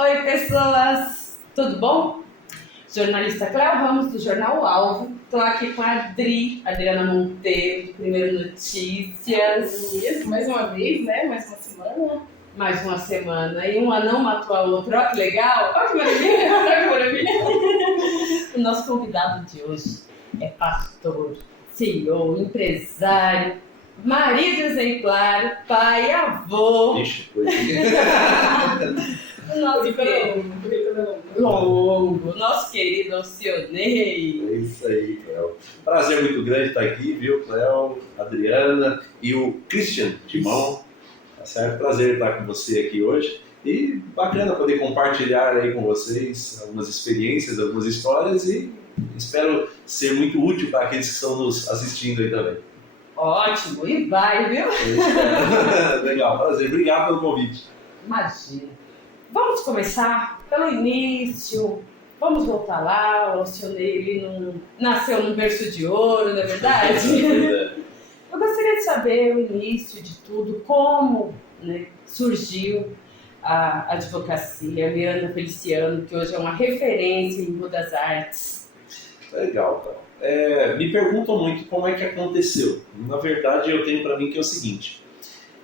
Oi, pessoas! Tudo bom? Jornalista Clara Ramos, do Jornal Alvo. Estou aqui com a Adriana Monteiro, do Primeiro Notícias. Isso, mais uma vez, né? Mais uma semana. Mais uma semana. E um anão matou a outra. Olha que legal! Olha que maravilha! Olha que maravilha! O nosso convidado de hoje é pastor, CEO, empresário, marido exemplar, pai e avô. Ixi, coisa. Nosso querido Longo, nosso querido Alcionei. É isso aí, Cléo. Prazer muito grande estar aqui, viu, Cléo, Adriana e o Christian Timão. Tá certo? Prazer estar com você aqui hoje. E bacana poder compartilhar aí com vocês algumas experiências, algumas histórias e espero ser muito útil para aqueles que estão nos assistindo aí também. Ótimo, e vai, viu? Legal, prazer. Obrigado pelo convite. Imagina. Vamos começar pelo início. Vamos voltar lá. O Alcionei ele não nasceu num berço de ouro, não é verdade? Eu gostaria de saber o início de tudo, como, né, surgiu a advocacia, a Miranda Feliciano, que hoje é uma referência em Rua das Artes. Legal, então. Me perguntam muito como é que aconteceu. Na verdade, eu tenho para mim que é o seguinte.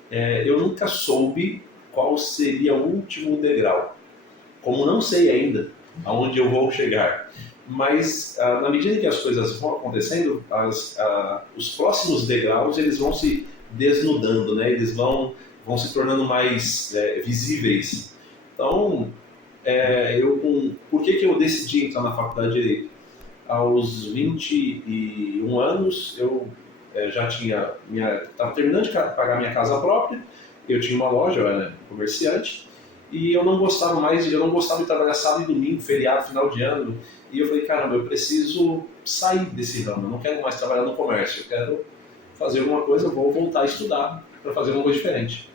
Eu nunca soube qual seria o último degrau. Como não sei ainda aonde eu vou chegar. Mas, na medida que as coisas vão acontecendo, os próximos degraus eles vão se desnudando, né? Eles vão se tornando mais visíveis. Então, por que eu decidi entrar na faculdade de Direito? Aos 21 anos, eu já estava terminando de pagar minha casa própria, eu tinha uma loja, eu era comerciante, e eu não gostava de trabalhar sábado e domingo, feriado, final de ano, e eu falei, caramba, eu preciso sair desse ramo, eu não quero mais trabalhar no comércio, eu quero fazer alguma coisa, eu vou voltar a estudar para fazer uma coisa diferente.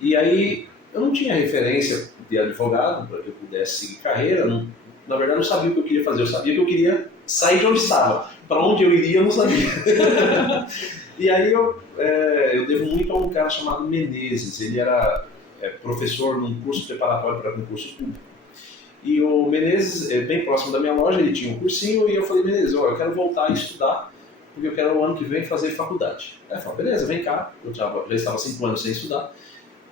E aí, eu não tinha referência de advogado para que eu pudesse seguir carreira, na verdade, eu não sabia o que eu queria fazer, eu sabia que eu queria sair de onde estava. Para onde eu iria, eu não sabia. E aí eu devo muito a um cara chamado Menezes. Ele era professor num curso preparatório para concurso público. E o Menezes, bem próximo da minha loja, ele tinha um cursinho e eu falei, Menezes, eu quero voltar a estudar porque eu quero o ano que vem fazer faculdade. Aí ele falou, beleza, vem cá. Eu já estava 5 anos sem estudar.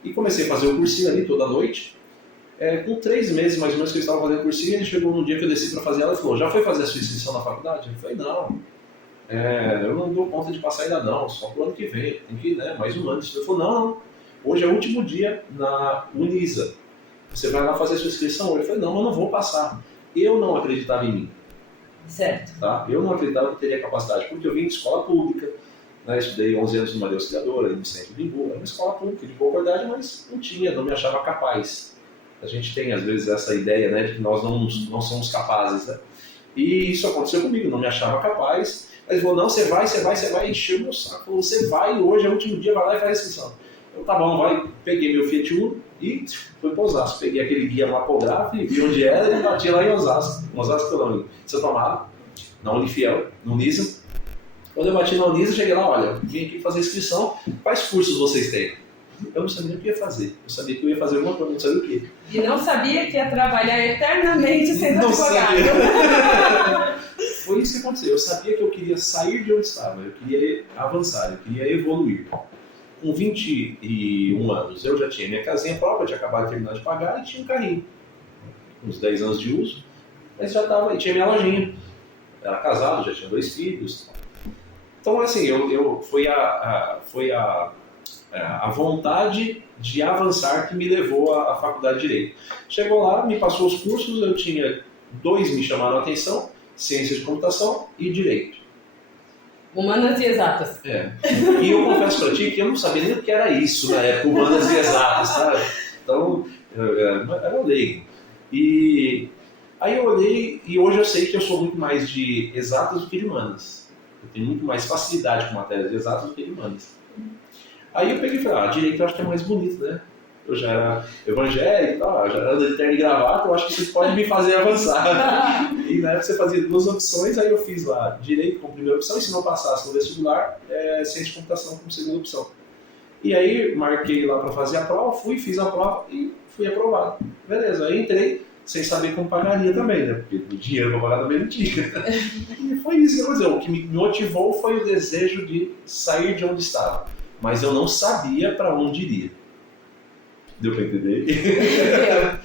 E comecei a fazer o cursinho ali toda noite. Com 3 meses mais ou menos que eu estava fazendo cursinho, ele chegou no dia que eu desci para fazer ela e falou, já foi fazer a sua inscrição na faculdade? Eu falei, não, eu não dou conta de passar ainda não, só pro ano que vem, tem que ir, né, mais um ano. Ele falou, não, hoje é o último dia na Unisa, você vai lá fazer a sua inscrição? Eu falei, não, eu não vou passar. Eu não acreditava em mim. Certo. Tá? Eu não acreditava que eu teria capacidade, porque eu vim de escola pública, né, estudei 11 anos numa Auxiliadora, no centro de Limbu, era uma escola pública de boa qualidade, mas não me achava capaz. A gente tem, às vezes, essa ideia, né, de que nós não somos capazes, né? E isso aconteceu comigo, não me achava capaz. Mas ele falou, não, você vai, encheu meu saco. Falou, você vai, hoje é o último dia, vai lá e faz a inscrição. Eu, tá bom, vai. Peguei meu Fiat Uno e fui para Osasco. Peguei aquele guia mapográfico e vi onde era e bati lá em Osasco. Osasco, não, em Santo Amaro, na Unifiel, no Unisa. Quando eu bati na Unisa, cheguei lá, olha, vim aqui fazer inscrição, quais cursos vocês têm? Eu não sabia o que ia fazer. Eu sabia que eu ia fazer alguma coisa, não sabia o quê. E não sabia que ia trabalhar eternamente sendo não advogado. Sabia. Foi isso que aconteceu. Eu sabia que eu queria sair de onde estava, eu queria avançar, eu queria evoluir. Com 21 anos, eu já tinha minha casinha própria, tinha acabado de terminar de pagar e tinha um carrinho. Uns 10 anos de uso, mas já estava, e tinha minha lojinha. Era casado, já tinha 2 filhos. Então, assim, foi a vontade de avançar que me levou à faculdade de Direito. Chegou lá, me passou os cursos, eu tinha 2 me chamaram a atenção, Ciências de Computação e Direito. Humanas e exatas. E eu confesso para ti que eu não sabia nem o que era isso na época, Humanas e Exatas, sabe? Então, era leigo. E aí eu olhei e hoje eu sei que eu sou muito mais de exatas do que de humanas. Eu tenho muito mais facilidade com matérias de exatas do que de humanas. Aí eu peguei e falei, direito eu acho que é mais bonito, né? Eu já era evangélico e tal, já era de terno e gravata, eu acho que isso pode me fazer avançar. E na época você fazia 2 opções, aí eu fiz lá direito como primeira opção, e se não passasse no vestibular, ciência de computação como segunda opção. E aí marquei lá para fazer a prova, fiz a prova e fui aprovado. Beleza, aí entrei sem saber como pagaria também, né? Porque o dinheiro para pagar também não tinha. E foi isso que aconteceu. O que me motivou foi o desejo de sair de onde estava. Mas eu não sabia para onde iria. Deu para entender?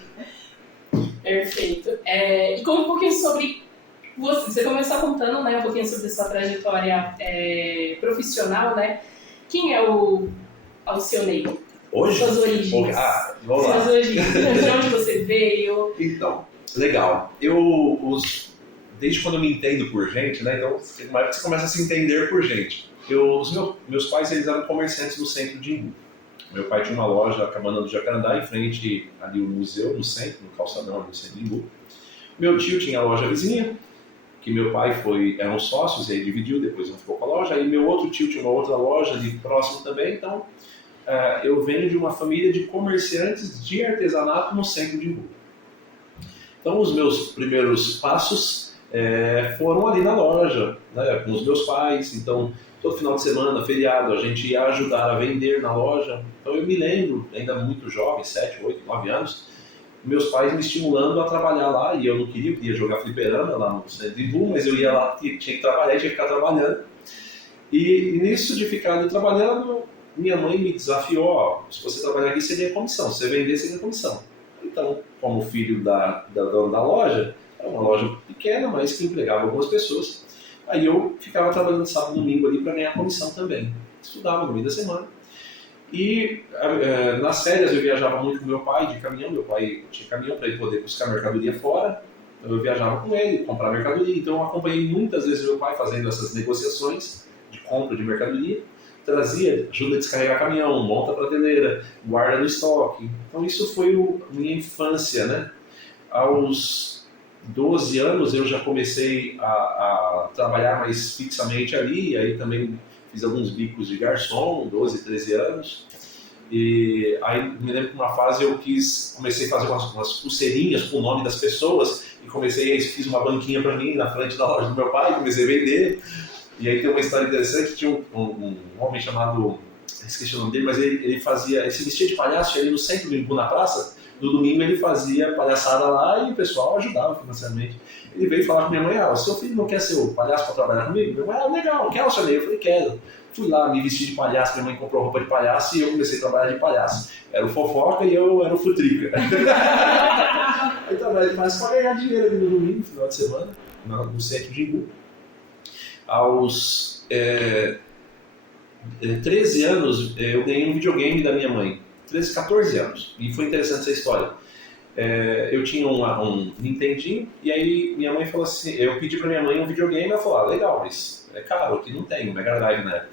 Perfeito. E conta um pouquinho sobre você. Você começou contando, né, um pouquinho sobre a sua trajetória profissional, né? Quem é o Alcionei? Hoje? Suas origens. Vamos lá. Suas origens. De onde você veio? Então, legal. Desde quando eu me entendo por gente, né? Então, uma época você começa a se entender por gente. Os meus pais, eles eram comerciantes no centro de Imbu. Meu pai tinha uma loja, Cabana do Jacarandá, em frente ali o museu, no centro, no calçadão, no centro de Imbu. Meu tio tinha a loja vizinha, que meu pai eram sócios, e aí dividiu, depois não ficou com a loja. Aí meu outro tio tinha uma outra loja ali próximo também, então eu venho de uma família de comerciantes de artesanato no centro de Imbu. Então os meus primeiros passos foram ali na loja, né, com os meus pais. Então todo final de semana, feriado, a gente ia ajudar a vender na loja. Então eu me lembro, ainda muito jovem, 7, 8, 9 anos, meus pais me estimulando a trabalhar lá, e eu não queria jogar fliperama lá no centro de Imbu, mas eu ia lá, tinha que trabalhar, tinha que ficar trabalhando. E nisso de ficar ali trabalhando, minha mãe me desafiou, ó, se você trabalhar aqui, você ganha comissão, se você vender, você ganha comissão. Então, como filho da dona da loja, era uma loja pequena, mas que empregava algumas pessoas, aí eu ficava trabalhando sábado e domingo ali para ganhar comissão também. Estudava no meio da semana. E nas férias eu viajava muito com meu pai de caminhão. Meu pai tinha caminhão para ele poder buscar mercadoria fora. Então eu viajava com ele, comprar mercadoria. Então eu acompanhei muitas vezes meu pai fazendo essas negociações de compra de mercadoria. Trazia, ajuda a descarregar caminhão, monta a prateleira, guarda no estoque. Então isso foi minha infância, né? Aos 12 anos eu já comecei a trabalhar mais fixamente ali, aí também fiz alguns bicos de garçom, 12, 13 anos. E aí me lembro que uma fase eu comecei a fazer umas pulseirinhas com o nome das pessoas e fiz uma banquinha para mim na frente da loja do meu pai, comecei a vender. E aí tem uma história interessante, tinha um homem chamado, esqueci o nome dele, mas ele se vestia de palhaço ali no centro do Imbu, na praça. No domingo ele fazia palhaçada lá e o pessoal ajudava financeiramente. Ele veio falar com minha mãe, seu filho não quer ser o palhaço para trabalhar comigo? Minha mãe, legal, quer o seu? Eu falei, quero. Fui lá, me vesti de palhaço, minha mãe comprou roupa de palhaço e eu comecei a trabalhar de palhaço. Era o fofoca e eu era o futrica. Eu trabalhei de palhaço para ganhar dinheiro ali no domingo, no final de semana, no centro de Imbu. Aos 13 anos eu ganhei um videogame da minha mãe. 13, 14 anos. E foi interessante essa história. Eu tinha um Nintendinho e aí minha mãe falou assim, eu pedi pra minha mãe um videogame, ela falou, legal, mas é caro, aqui não tem, Mega Drive na época.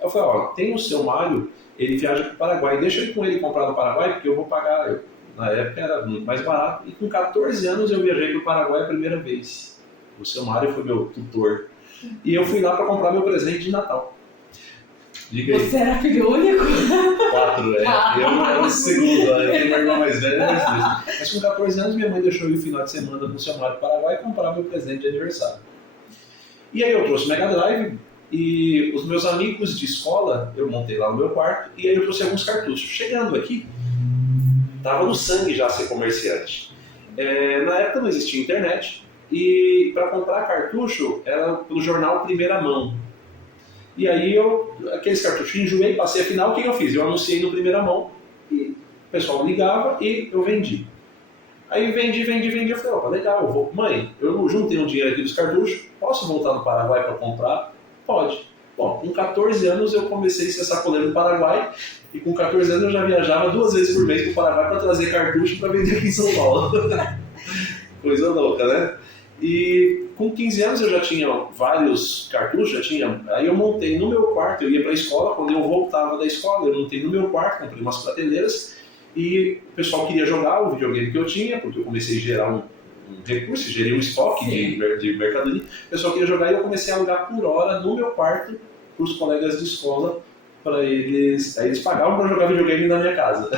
Eu falei, tem o seu Mário, ele viaja pro Paraguai, deixa eu ir com ele comprar no Paraguai, porque eu vou pagar, na época era muito mais barato, e com 14 anos eu viajei pro Paraguai a primeira vez. O seu Mário foi meu tutor. E eu fui lá para comprar meu presente de Natal. Diga aí. Você era filho único? 4, Eu era o segundo, eu tenho uma irmã mais velha, mas com 14 anos minha mãe deixou eu ir no final de semana no seu Mário Paraguai e comprar meu presente de aniversário. E aí eu trouxe o Mega Drive e os meus amigos de escola, eu montei lá no meu quarto e aí eu trouxe alguns cartuchos. Chegando aqui, tava no sangue já ser comerciante. Na época não existia internet e para comprar cartucho era pelo jornal Primeira Mão. E aí aqueles cartuchos, enjoei, passei a final, o que eu fiz? Eu anunciei no Primeira Mão e o pessoal ligava e eu vendi. Aí vendi, eu falei, opa, legal, eu vou. Mãe, eu juntei um dinheiro aqui dos cartuchos, posso voltar no Paraguai para comprar? Pode. Bom, com 14 anos eu comecei a ser sacoleiro no Paraguai e com 14 anos eu já viajava 2 vezes por mês para o Paraguai para trazer cartucho para vender aqui em São Paulo. Coisa louca, né? E com 15 anos eu já tinha vários cartuchos, aí eu montei no meu quarto, eu ia para a escola, quando eu voltava da escola, eu montei no meu quarto, comprei umas prateleiras e o pessoal queria jogar o videogame que eu tinha, porque eu comecei a gerar um recurso, gerei um estoque de mercadoria, o pessoal queria jogar e eu comecei a alugar por hora no meu quarto para os colegas de escola, para eles, aí eles pagavam para jogar videogame na minha casa.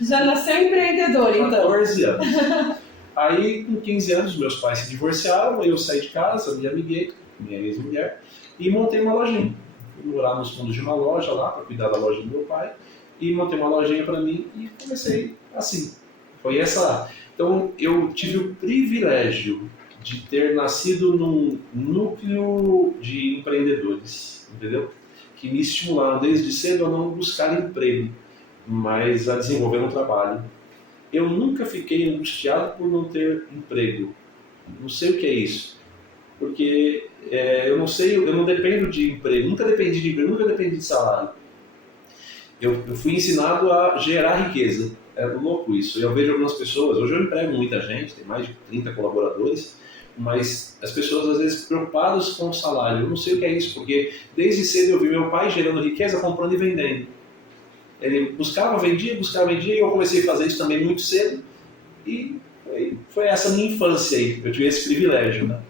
Já nasceu empreendedor, então. 14 anos. Aí, com 15 anos, meus pais se divorciaram, aí eu saí de casa, me amiguei, minha ex-mulher, e montei uma lojinha. Fui morar nos fundos de uma loja lá, para cuidar da loja do meu pai, e montei uma lojinha para mim e comecei assim. Foi essa. Então, eu tive o privilégio de ter nascido num núcleo de empreendedores, entendeu? Que me estimularam desde cedo a não buscar emprego, mas a desenvolver um trabalho. Eu nunca fiquei angustiado por não ter emprego. Não sei o que é isso. Porque eu não sei, eu não dependo de emprego, nunca dependi de emprego, nunca dependi de salário. Eu fui ensinado a gerar riqueza. É louco isso. Eu vejo algumas pessoas, hoje eu emprego muita gente, tem mais de 30 colaboradores, mas as pessoas às vezes preocupadas com o salário. Eu não sei o que é isso, porque desde cedo eu vi meu pai gerando riqueza, comprando e vendendo. Ele buscava, vendia, e eu comecei a fazer isso também muito cedo. E foi essa minha infância aí, eu tive esse privilégio, né?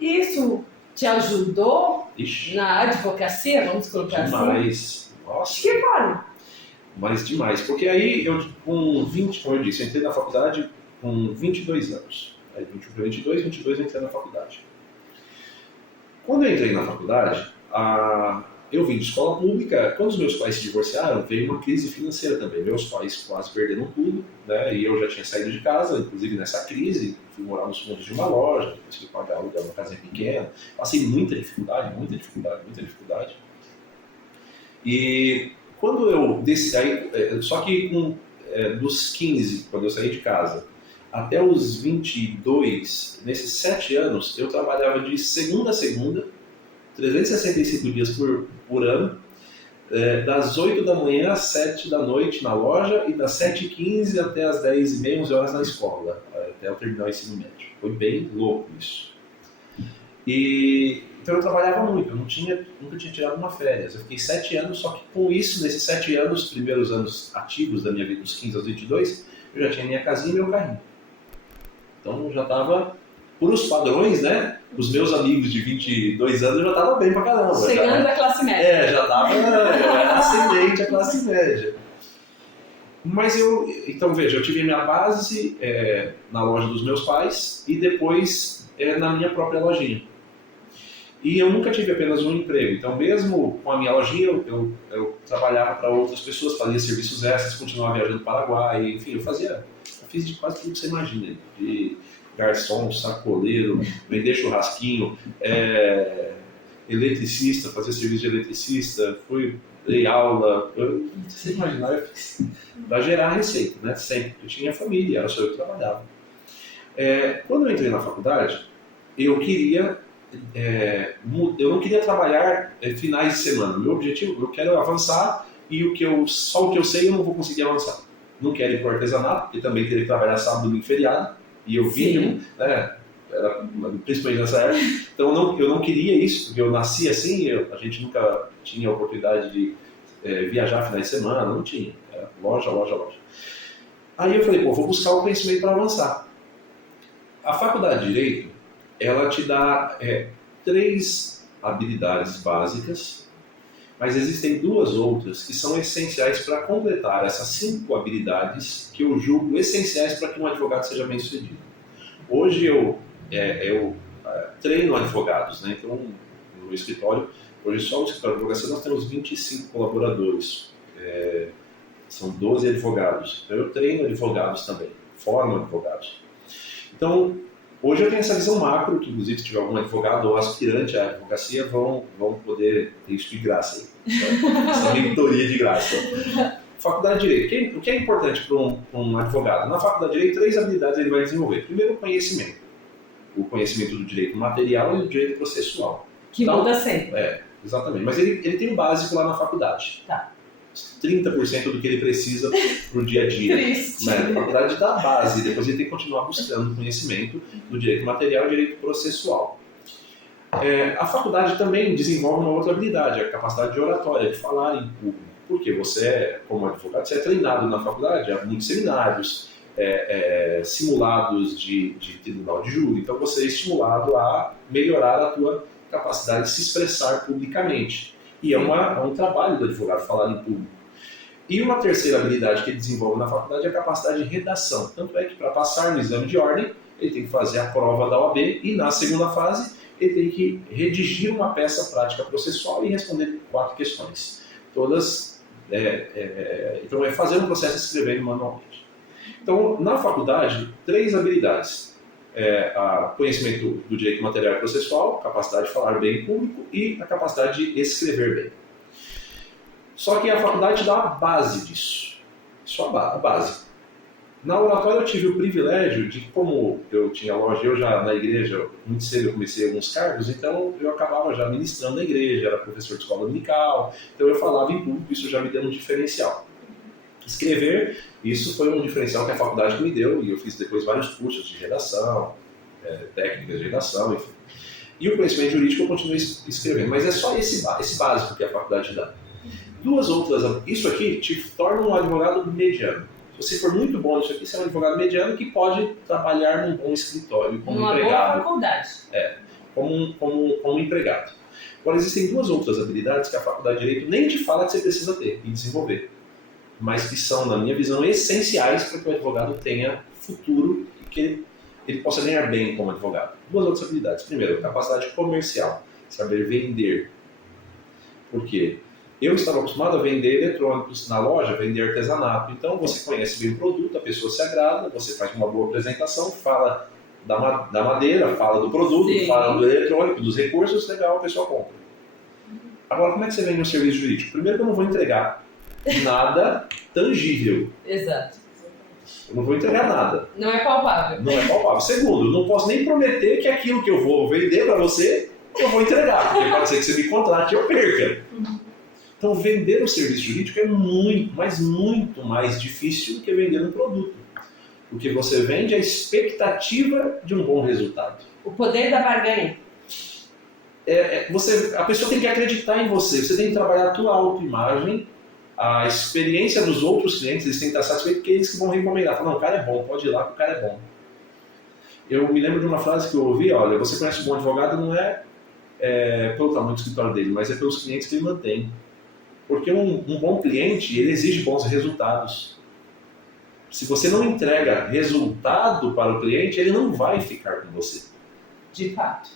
Isso te ajudou Ixi, na advocacia, vamos colocar assim? demais. Nossa. Que bom. Mas demais, porque aí eu com 20, como eu disse, eu entrei na faculdade com 22 anos. Aí 21 para 22 eu entrei na faculdade. Quando eu entrei na faculdade, eu vim de escola pública. Quando os meus pais se divorciaram, veio uma crise financeira também. Meus pais quase perderam tudo, né? E eu já tinha saído de casa, inclusive nessa crise, fui morar nos fundos de uma loja, depois fui pagar aluguel numa casinha pequena. Passei muita dificuldade. E quando eu desci, só que dos 15, quando eu saí de casa, até os 22, nesses 7 anos, eu trabalhava de segunda a segunda, 365 dias por ano, das 8 da manhã às 7 da noite na loja e das 7h15 até as 10h30, 11 horas na escola, até eu terminar o ensino médio. Foi bem louco isso. Então eu trabalhava muito, eu nunca tinha tirado uma férias. Eu fiquei 7 anos, só que com isso, nesses 7 anos, primeiros anos ativos da minha vida, dos 15 aos 22, eu já tinha minha casinha e meu carrinho. Então eu já estava, por os padrões, né? Os meus amigos de 22 anos eu já estava bem pra caramba. Chegando à classe média. Já estava, eu era ascendente à classe média. Mas então veja, eu tive a minha base na loja dos meus pais e depois na minha própria lojinha. E eu nunca tive apenas um emprego, então mesmo com a minha lojinha eu trabalhava para outras pessoas, fazia serviços extras, continuava viajando para o Paraguai, enfim, eu fiz de quase tudo que você imagina, de garçom, sacoleiro, vender churrasquinho, eletricista, fazia serviço de eletricista, dei aula, você imaginar, eu fiz para gerar receita, né? Sempre, eu tinha família, era só eu que trabalhava. Quando eu entrei na faculdade, eu não queria trabalhar finais de semana. Meu objetivo, eu quero avançar e só o que eu sei eu não vou conseguir avançar. Não quero ir para o artesanato, porque também teria que trabalhar sábado, domingo e feriado. E eu vim, principalmente nessa época. Então eu não queria isso, porque eu nasci assim, a gente nunca tinha a oportunidade de viajar finais de semana, não tinha. Era loja. Aí eu falei, vou buscar o conhecimento para avançar. A faculdade de Direito, ela te dá 3 habilidades básicas, mas existem 2 outras que são essenciais para completar essas 5 habilidades que eu julgo essenciais para que um advogado seja bem sucedido. Hoje eu treino advogados, né? Então no escritório, hoje só no escritório de advocacia nós temos 25 colaboradores, são 12 advogados, então eu treino advogados também, formo advogados. Então, hoje eu tenho essa visão macro, que inclusive se tiver algum advogado ou aspirante à advocacia, vão poder ter isso de graça aí. Essa mentoria de graça. Faculdade de Direito. O que é importante para um advogado? Na Faculdade de Direito, 3 habilidades ele vai desenvolver. Primeiro, o conhecimento. O conhecimento do direito material e do direito processual. Que muda sempre. Exatamente. Mas ele tem o básico lá na faculdade. Tá. 30% do que ele precisa para o dia a dia. Triste. A faculdade dá a base, depois ele tem que continuar buscando conhecimento do direito material e direito processual. A faculdade também desenvolve uma outra habilidade, a capacidade de oratória, de falar em público. Porque você, como advogado, você é treinado na faculdade, há muitos seminários, simulados de tribunal de júri, então você é estimulado a melhorar a tua capacidade de se expressar publicamente. E é um trabalho do advogado falar em público. E uma terceira habilidade que ele desenvolve na faculdade é a capacidade de redação. Tanto é que para passar no exame de ordem, ele tem que fazer a prova da OAB e na segunda fase ele tem que redigir uma peça prática processual e responder 4 questões. Todas, então fazer um processo escrevendo manualmente. Então, na faculdade, 3 habilidades. Conhecimento do direito material e processual, capacidade de falar bem em público e a capacidade de escrever bem. Só que a faculdade dá a base disso. Só a base. Na oratória eu tive o privilégio de, como eu tinha loja, eu já na igreja, muito cedo eu comecei alguns cargos, então eu acabava já ministrando na igreja, era professor de escola dominical, então eu falava em público, isso já me deu um diferencial. Escrever, isso foi um diferencial que a faculdade me deu, e eu fiz depois vários cursos de redação, técnicas de redação, enfim. E o conhecimento jurídico eu continuei escrevendo, mas é só esse básico que a faculdade dá. 2 outras, isso aqui te torna um advogado mediano. Se você for muito bom nisso aqui, você é um advogado mediano que pode trabalhar num bom escritório, como empregado. Boa faculdade. Como um empregado. Agora, existem 2 outras habilidades que a faculdade de Direito nem te fala que você precisa ter e desenvolver, mas que são, na minha visão, essenciais para que o advogado tenha futuro e que ele possa ganhar bem como advogado. 2 outras habilidades. Primeiro, capacidade comercial, saber vender. Por quê? Eu estava acostumado a vender eletrônicos na loja, vender artesanato. Então você conhece bem o produto, a pessoa se agrada, você faz uma boa apresentação, fala da madeira, fala do produto, Sim. fala do eletrônico, dos recursos, legal, a pessoa compra. Agora, como é que você vende um serviço jurídico? Primeiro que eu não vou entregar nada tangível. Exato. Eu não vou entregar nada. Não é palpável. Não é palpável. Segundo, eu não posso nem prometer que aquilo que eu vou vender para você, eu vou entregar. Porque pode ser que você me contrate e eu perca. Então, vender o serviço jurídico é muito, mas muito mais difícil do que vender um produto. Porque você vende a expectativa de um bom resultado. O poder da barganha. A pessoa tem que acreditar em você. Você tem que trabalhar a tua autoimagem, a experiência dos outros clientes, eles têm que estar satisfeitos porque eles que vão recomendar. Falar, não, o cara é bom, pode ir lá que o cara é bom. Eu me lembro de uma frase que eu ouvi, olha, você conhece um bom advogado não é pelo tamanho do escritório dele, mas é pelos clientes que ele mantém. Porque um bom cliente, ele exige bons resultados. Se você não entrega resultado para o cliente, ele não vai ficar com você. De fato.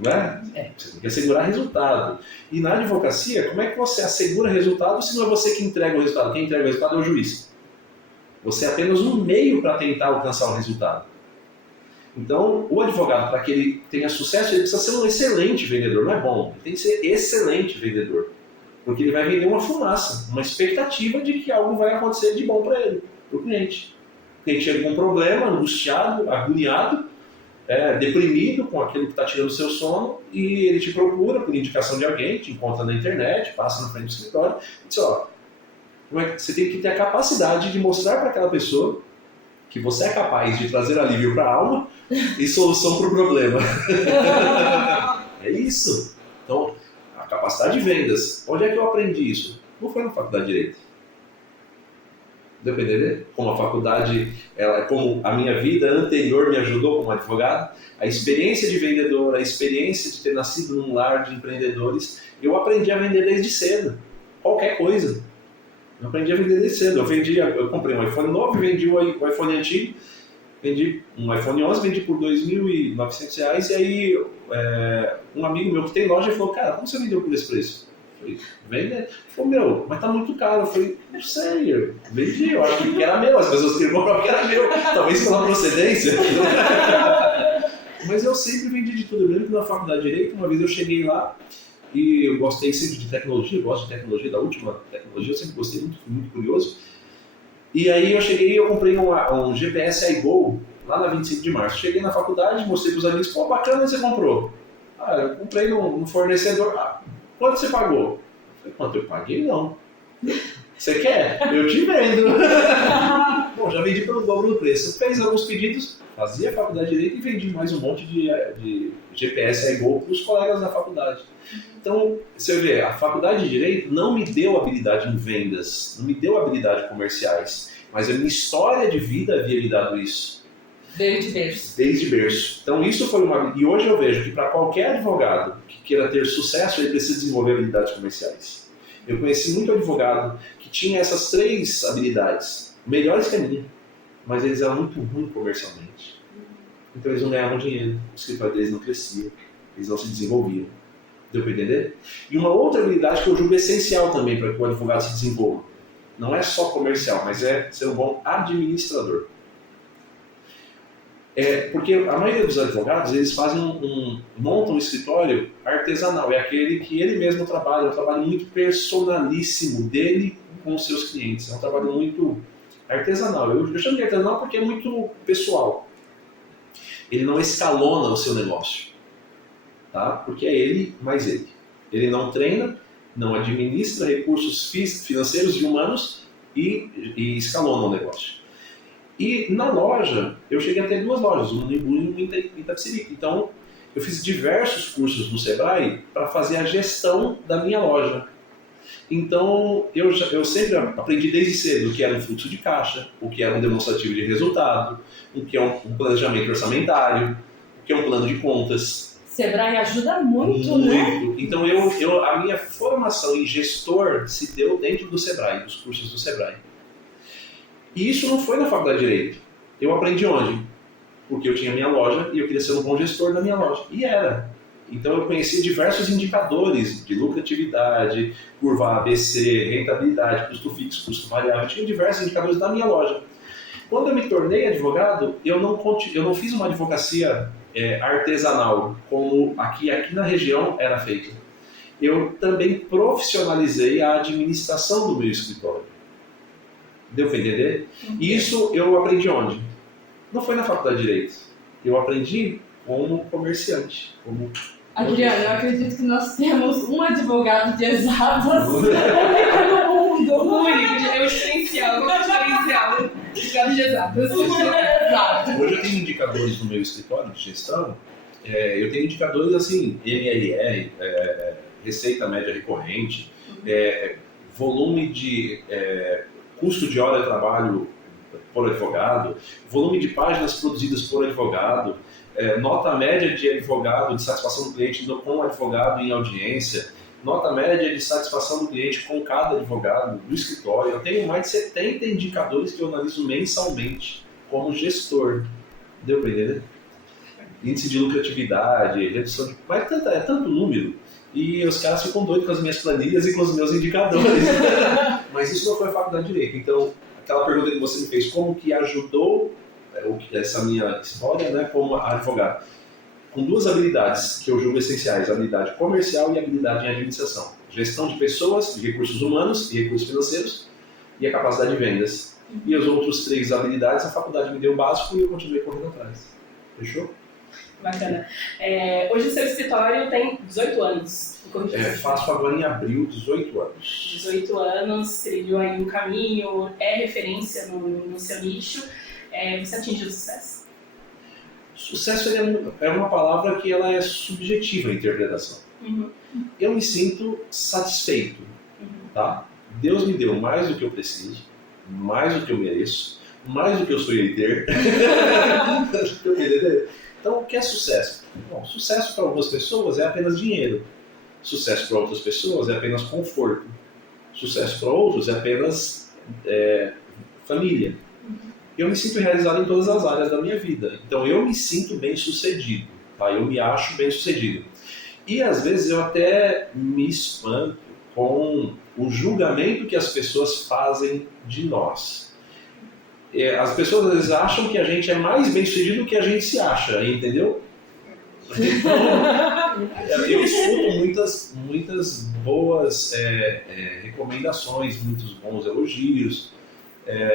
Não é? Você tem que assegurar resultado. E na advocacia, como é que você assegura resultado se não é você que entrega o resultado? Quem entrega o resultado é o juiz. Você é apenas um meio para tentar alcançar o resultado. Então, o advogado, para que ele tenha sucesso, ele precisa ser um excelente vendedor. Não é bom, ele tem que ser excelente vendedor. Porque ele vai vender uma fumaça, uma expectativa de que algo vai acontecer de bom para ele, para o cliente. O cliente chega com um problema, angustiado, agoniado, deprimido com aquilo que está tirando o seu sono, e ele te procura por indicação de alguém, te encontra na internet, passa na frente do escritório, e diz, você tem que ter a capacidade de mostrar para aquela pessoa que você é capaz de trazer alívio para a alma e solução para o problema. É isso. Então, a capacidade de vendas. Onde é que eu aprendi isso? Não foi na faculdade de Direito. Deu para entender? Como a faculdade, como a minha vida anterior me ajudou como advogado, a experiência de vendedor, a experiência de ter nascido num lar de empreendedores, eu aprendi a vender desde cedo. Qualquer coisa. Eu aprendi a vender desde cedo. Eu comprei um iPhone novo, vendi o iPhone antigo, vendi um iPhone 11, vendi por R$2.900, e aí um amigo meu que tem loja falou, cara, como você vendeu por esse preço? Eu falei, vende? Ele falou, mas tá muito caro. Eu falei, não sei, eu vendi, eu acho que era meu, as pessoas queriam comprar porque era meu, talvez pela procedência. Mas eu sempre vendi de tudo. Eu lembro que na faculdade de Direito, uma vez eu cheguei lá, e eu gostei sempre de tecnologia, eu gosto de tecnologia, da última tecnologia, eu sempre gostei, muito, muito curioso. E aí eu cheguei e eu comprei um GPS iGo lá na 25 de março. Cheguei na faculdade, mostrei para os amigos, pô, bacana, você comprou? Eu comprei no fornecedor. Quanto você pagou? Eu falei, quanto eu paguei? Não. Você quer? Eu te vendo. Bom, já vendi pelo dobro do preço. Fez alguns pedidos, fazia a faculdade de Direito e vendi mais um monte de GPS iGo para os colegas da faculdade. Então, você vê, a faculdade de Direito não me deu habilidade em vendas, não me deu habilidade comerciais, mas a minha história de vida havia me dado isso. Desde berço. Desde berço. Então, isso foi uma... E hoje eu vejo que para qualquer advogado que queira ter sucesso, ele precisa desenvolver habilidades comerciais. Eu conheci muito advogado que tinha essas 3 habilidades, melhores que a minha, mas eles eram muito ruins comercialmente. Então, eles não ganhavam dinheiro, o escritório deles não crescia, eles não se desenvolviam. Deu para entender? E uma outra habilidade que eu julgo essencial também para que o advogado se desenvolva. Não é só comercial, mas é ser um bom administrador. Porque a maioria dos advogados, eles montam um escritório artesanal, é aquele que ele mesmo trabalha, é um trabalho muito personalíssimo dele com os seus clientes, é um trabalho muito artesanal. Eu chamo de artesanal porque é muito pessoal. Ele não escalona o seu negócio, tá? Porque é ele mais ele. Ele não treina, não administra recursos financeiros e humanos e escalona o negócio. E na loja, eu cheguei a ter 2 lojas, uma no Imbu e uma em Itapecerica. Então, eu fiz diversos cursos no Sebrae para fazer a gestão da minha loja. Então, eu sempre aprendi desde cedo o que era um fluxo de caixa, o que era um demonstrativo de resultado, o que é um planejamento orçamentário, o que é um plano de contas. Sebrae ajuda muito, né? Então, a minha formação em gestor se deu dentro do Sebrae, dos cursos do Sebrae. E isso não foi na faculdade de Direito. Eu aprendi onde? Porque eu tinha minha loja e eu queria ser um bom gestor da minha loja. E era. Então eu conhecia diversos indicadores de lucratividade, curva ABC, rentabilidade, custo fixo, custo variável. Eu tinha diversos indicadores da minha loja. Quando eu me tornei advogado, eu não fiz uma advocacia artesanal, como aqui na região era feito. Eu também profissionalizei a administração do meu escritório. Deu para entender? E isso eu aprendi onde? Não foi na faculdade de Direito. Eu aprendi como comerciante. Adriano, eu acredito que nós temos um advogado de exatas no mundo. O único, é o diferencial. Advogado de exatas. Exato. Hoje eu tenho indicadores no meu escritório de gestão. Eu tenho indicadores assim, MRR, receita média recorrente, volume de custo de hora de trabalho por advogado, volume de páginas produzidas por advogado, nota média de advogado, de satisfação do cliente com o advogado em audiência, nota média de satisfação do cliente com cada advogado do escritório. Eu tenho mais de 70 indicadores que eu analiso mensalmente como gestor. Deu para entender? Índice de lucratividade, redução de... Mas é tanto número. E os caras ficam doidos com as minhas planilhas e com os meus indicadores. Mas isso não foi a faculdade de Direito. Então, aquela pergunta que você me fez, como que ajudou essa minha história, né, como advogado? Com 2 habilidades que eu julgo essenciais, a habilidade comercial e a habilidade em administração. Gestão de pessoas, de recursos humanos e recursos financeiros, e a capacidade de vendas. E as outras 3 habilidades, a faculdade me deu o básico e eu continuei correndo atrás. Fechou? Bacana. Hoje o seu escritório tem 18 anos. Faço agora em abril 18 anos. 18 anos, trilhou aí um caminho, é referência no seu nicho. Você atingiu o sucesso? Sucesso é uma palavra que ela é subjetiva a interpretação. Uhum. Eu me sinto satisfeito. Tá? Deus me deu mais do que eu preciso, mais do que eu mereço, mais do que eu sonhei ter. Então, o que é sucesso? Bom, sucesso para algumas pessoas é apenas dinheiro. Sucesso para outras pessoas é apenas conforto. Sucesso para outros é apenas família. Eu me sinto realizado em todas as áreas da minha vida. Então, eu me sinto bem-sucedido. Tá? Eu me acho bem-sucedido. E, às vezes, eu até me espanto com o julgamento que as pessoas fazem de nós. As pessoas às vezes acham que a gente é mais bem-sucedido do que a gente se acha, entendeu? Então, eu escuto muitas boas recomendações, muitos bons elogios.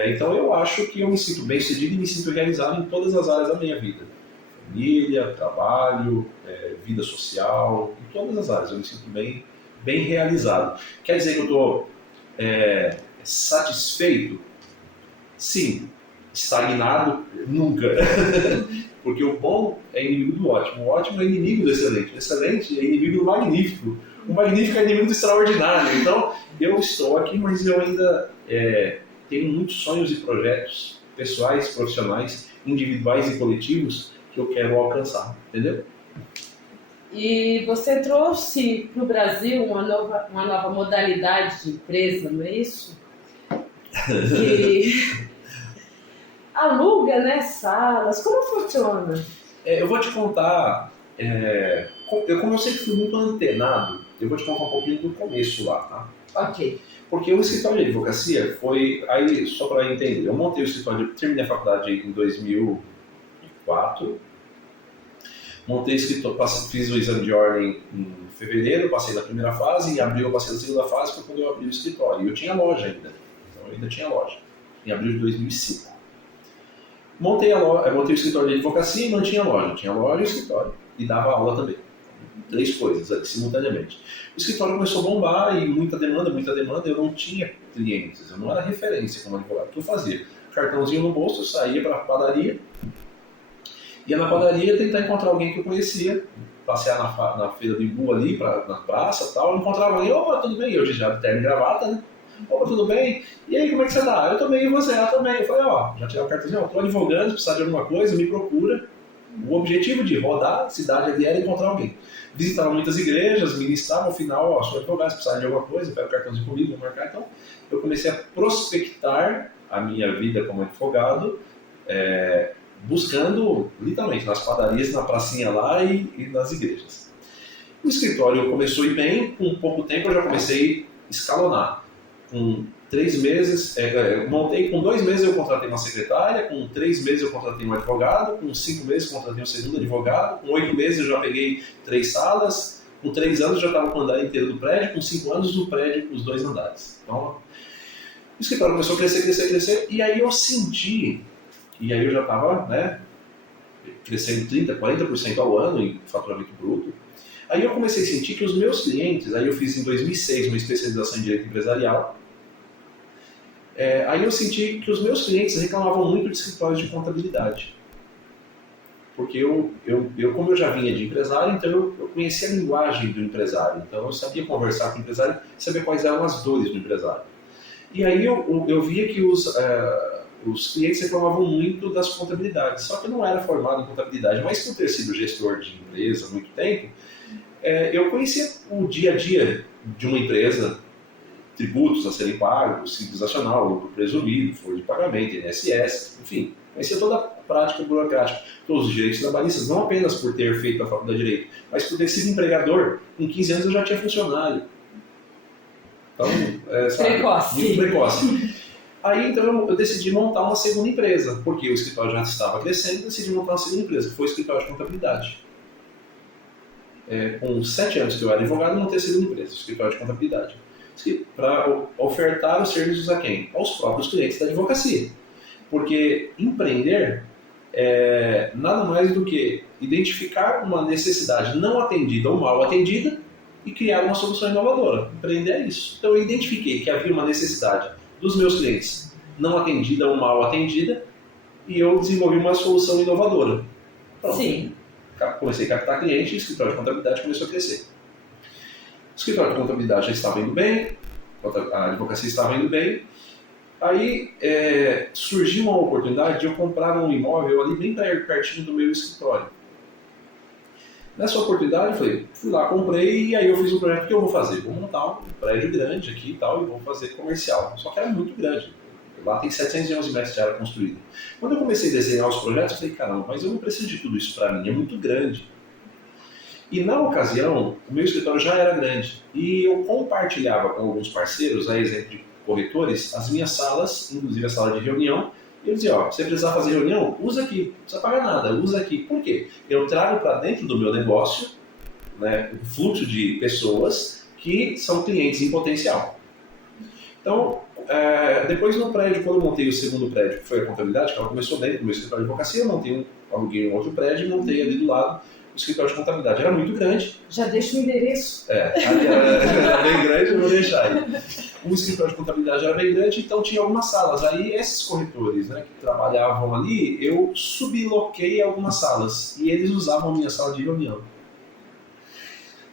Então eu acho que eu me sinto bem-sucedido e me sinto realizado em todas as áreas da minha vida. Família, trabalho, vida social, em todas as áreas eu me sinto bem realizado. Quer dizer que eu estou satisfeito? Sim. Estagnado? Nunca. Porque o bom é inimigo do ótimo. O ótimo é inimigo do excelente. O excelente é inimigo do magnífico. O magnífico é inimigo do extraordinário. Então, eu estou aqui, mas eu ainda tenho muitos sonhos e projetos pessoais, profissionais, individuais e coletivos que eu quero alcançar. Entendeu? E você trouxe para o Brasil uma nova modalidade de empresa, não é isso? Que aluga, né, salas. Como funciona? Eu vou te contar, como eu sempre fui muito antenado, eu vou te contar um pouquinho do começo lá, tá? Ok. Porque o escritório de advocacia foi, aí só para entender, eu montei o escritório, terminei a faculdade em 2000, 2004. Montei escritório, fiz o exame de ordem em fevereiro, passei da primeira fase, em abril eu passei da segunda fase, foi quando eu abri o escritório. E eu tinha loja ainda, então eu ainda tinha loja, em abril de 2005. Montei o escritório de advocacia e não tinha loja. Tinha loja e escritório. E dava aula também. 3 coisas ali, simultaneamente. O escritório começou a bombar e muita demanda. Eu não tinha clientes, eu não era referência como advogado. O que eu fazia? Cartãozinho no bolso, eu saía para a padaria, ia na padaria tentar encontrar alguém que eu conhecia, passear na feira do Imbu ali, na praça e tal, eu encontrava alguém, opa, tudo bem? Eu já de terno e gravata, né? Opa, tudo bem? E aí, como é que você tá? Eu tô bem, e você? Eu também. Eu falei, ó, já tirei o cartãozinho, eu tô advogando, se precisar de alguma coisa, me procura. O objetivo de rodar a cidade ali era encontrar alguém. Visitava muitas igrejas, ministrava, ao final, ó, sou advogado, se precisar de alguma coisa, pega o cartãozinho comigo, vou marcar. Então, eu comecei a prospectar a minha vida como advogado, buscando, literalmente, nas padarias, na pracinha lá e nas igrejas. O escritório começou a ir bem, com pouco tempo eu já comecei a escalonar. Com 3 meses, montei, com 2 meses eu contratei uma secretária, com 3 meses eu contratei um advogado, com 5 meses eu contratei um segundo advogado, com 8 meses eu já peguei 3 salas, com 3 anos eu já estava com o andar inteiro do prédio, com 5 anos do prédio, os 2 andares. Então, o escritório começou a crescer, e aí eu senti, e aí eu já estava, crescendo 30%, 40% ao ano em faturamento bruto. Aí eu comecei a sentir que os meus clientes, aí eu fiz em 2006 uma especialização em direito empresarial, aí eu senti que os meus clientes reclamavam muito de escritórios de contabilidade. Porque como eu já vinha de empresário, então eu conhecia a linguagem do empresário, então eu sabia conversar com o empresário, sabia quais eram as dores do empresário. E aí eu via que os clientes reclamavam muito das contabilidades, só que eu não era formado em contabilidade, mas por ter sido gestor de empresa há muito tempo, eu conhecia o dia a dia de uma empresa, tributos a serem pagos, Simples Nacional, lucro presumido, folha de pagamento, INSS, enfim, conhecia toda a prática burocrática, todos os direitos trabalhistas, não apenas por ter feito a faculdade de Direito, mas por ter sido empregador. Com 15 anos eu já tinha funcionário. Então, precoce. Muito precoce. Aí, então, eu decidi montar uma segunda empresa, porque o escritório já estava crescendo, decidi montar uma segunda empresa, que foi o escritório de contabilidade. Com 7 anos que eu era advogado, eu montei a segunda empresa, o escritório de contabilidade. Para ofertar os serviços a quem? Aos próprios clientes da advocacia. Porque empreender é nada mais do que identificar uma necessidade não atendida ou mal atendida e criar uma solução inovadora. Empreender é isso. Então eu identifiquei que havia uma necessidade dos meus clientes não atendida ou mal atendida e eu desenvolvi uma solução inovadora. Pronto. Sim. Comecei a captar cliente e o escritório de contabilidade começou a crescer. O escritório de contabilidade já estava indo bem, a advocacia estava indo bem. Aí surgiu uma oportunidade de eu comprar um imóvel ali bem pertinho do meu escritório. Nessa oportunidade, eu fui lá, comprei e aí eu fiz um projeto que eu vou fazer. Vou montar um prédio grande aqui e tal e vou fazer comercial. Só que era muito grande. Lá tem 711 metros de área construída. Quando eu comecei a desenhar os projetos, eu falei, caramba, mas eu não preciso de tudo isso para mim, é muito grande. E na ocasião, o meu escritório já era grande. E eu compartilhava com alguns parceiros, a exemplo de corretores, as minhas salas, inclusive a sala de reunião. E eu dizia, ó, se você precisar fazer reunião, usa aqui, não precisa pagar nada, usa aqui. Por quê? Eu trago para dentro do meu negócio, o fluxo de pessoas que são clientes em potencial. Então, depois no prédio, quando eu montei o segundo prédio, que foi a contabilidade, que ela começou dentro do meu escritório de advocacia, eu aluguei um outro prédio e montei ali do lado o escritório de contabilidade. Era muito grande. Já deixa o endereço. Era bem grande, eu vou deixar aí. O escritório de contabilidade era bem grande, então tinha algumas salas. Aí esses corretores que trabalhavam ali, eu subloquei algumas salas e eles usavam a minha sala de reunião.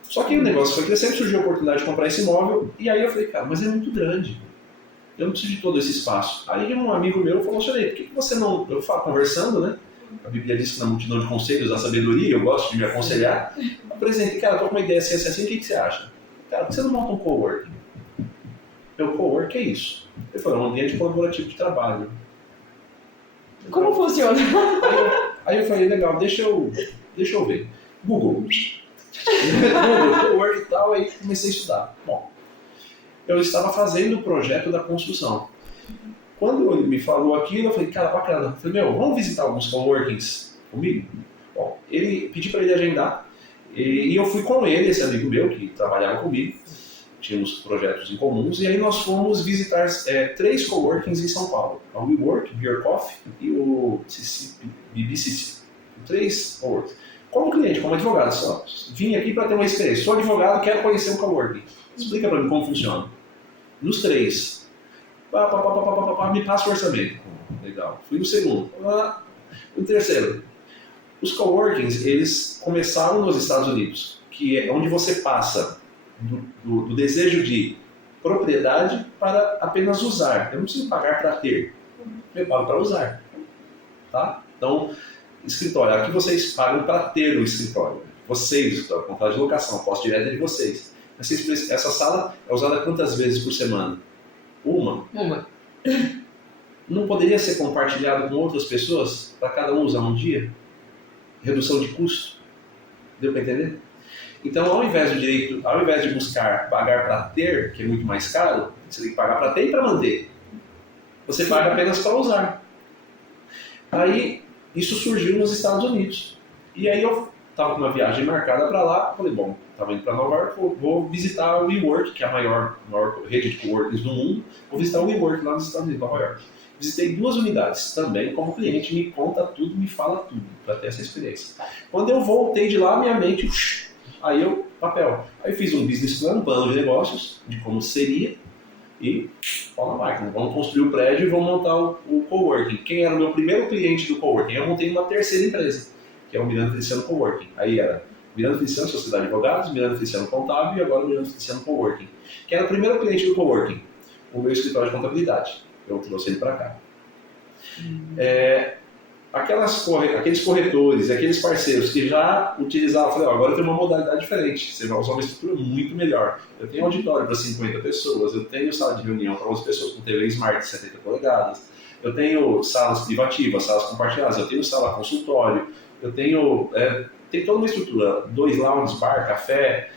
Só que o negócio foi crescendo, surgiu a oportunidade de comprar esse imóvel e aí eu falei, cara, mas é muito grande. Eu não preciso de todo esse espaço. Aí um amigo meu falou, Xarei, por que você não... Eu falo, conversando, né? A Bíblia diz que na multidão de conselhos há sabedoria, eu gosto de me aconselhar. Apresentei, cara, tô com uma ideia assim, o que você acha? Cara, por que você não monta um coworking? Coworking é isso. Ele falou, é um ambiente colaborativo de trabalho. Como funciona? Aí eu falei, legal, deixa eu ver. Google, coworking e tal, aí comecei a estudar. Bom, eu estava fazendo o projeto da construção. Quando ele me falou aquilo, eu falei, cara, bacana. Eu falei, vamos visitar alguns coworkings. comigo? Bom, ele pedi para ele agendar e eu fui com ele, esse amigo meu que trabalhava comigo, tínhamos projetos em comuns, e aí nós fomos visitar 3 coworkings em São Paulo, a WeWork, Beer Coffee e o BBCC, 3 coworkings. Como cliente, como advogado só, vim aqui para ter uma experiência, sou advogado, quero conhecer um coworking, explica para mim como funciona. Nos 3, me passa o orçamento, legal, fui no segundo, no terceiro. Os coworkings, eles começaram nos Estados Unidos, que é onde você passa do desejo de propriedade para apenas usar. Eu não preciso pagar para ter, eu pago para usar. Tá? Então, escritório, aqui vocês pagam para ter o escritório. Vocês, o escritório, contrato de locação, posto direto de vocês. Essa sala é usada quantas vezes por semana? Uma. Não poderia ser compartilhado com outras pessoas para cada um usar um dia? Redução de custo. Deu para entender? Então, ao invés de buscar pagar para ter, que é muito mais caro, você tem que pagar para ter e para manter. Você paga apenas para usar. Aí, isso surgiu nos Estados Unidos. E aí eu estava com uma viagem marcada para lá, falei, bom, estava indo para Nova York, vou visitar o WeWork, que é a maior rede de coworkings do mundo, vou visitar o WeWork lá nos Estados Unidos, Nova York. Visitei 2 unidades também, como cliente, me conta tudo, me fala tudo, para ter essa experiência. Quando eu voltei de lá, minha mente, aí papel. Aí fiz um business plan, um plano de negócios, de como seria, e pau na máquina, vamos construir o prédio e vamos montar o coworking. Quem era o meu primeiro cliente do coworking? Eu montei uma terceira empresa, que é o Miranda Feliciano Coworking. Aí era Miranda Feliciano Sociedade de Advogados, Miranda Feliciano Contábil e agora o Miranda Feliciano Coworking. Quem era o primeiro cliente do coworking? O meu escritório de contabilidade. Eu trouxe ele para cá. Aqueles corretores, aqueles parceiros que já utilizavam, eu falei, agora tem uma modalidade diferente, você vai usar uma estrutura muito melhor. Eu tenho auditório para 50 pessoas, eu tenho sala de reunião para 11 pessoas com TV Smart de 70 polegadas, eu tenho salas privativas, salas compartilhadas, eu tenho sala consultório, eu tenho tem toda uma estrutura, 2 lounges, bar, café,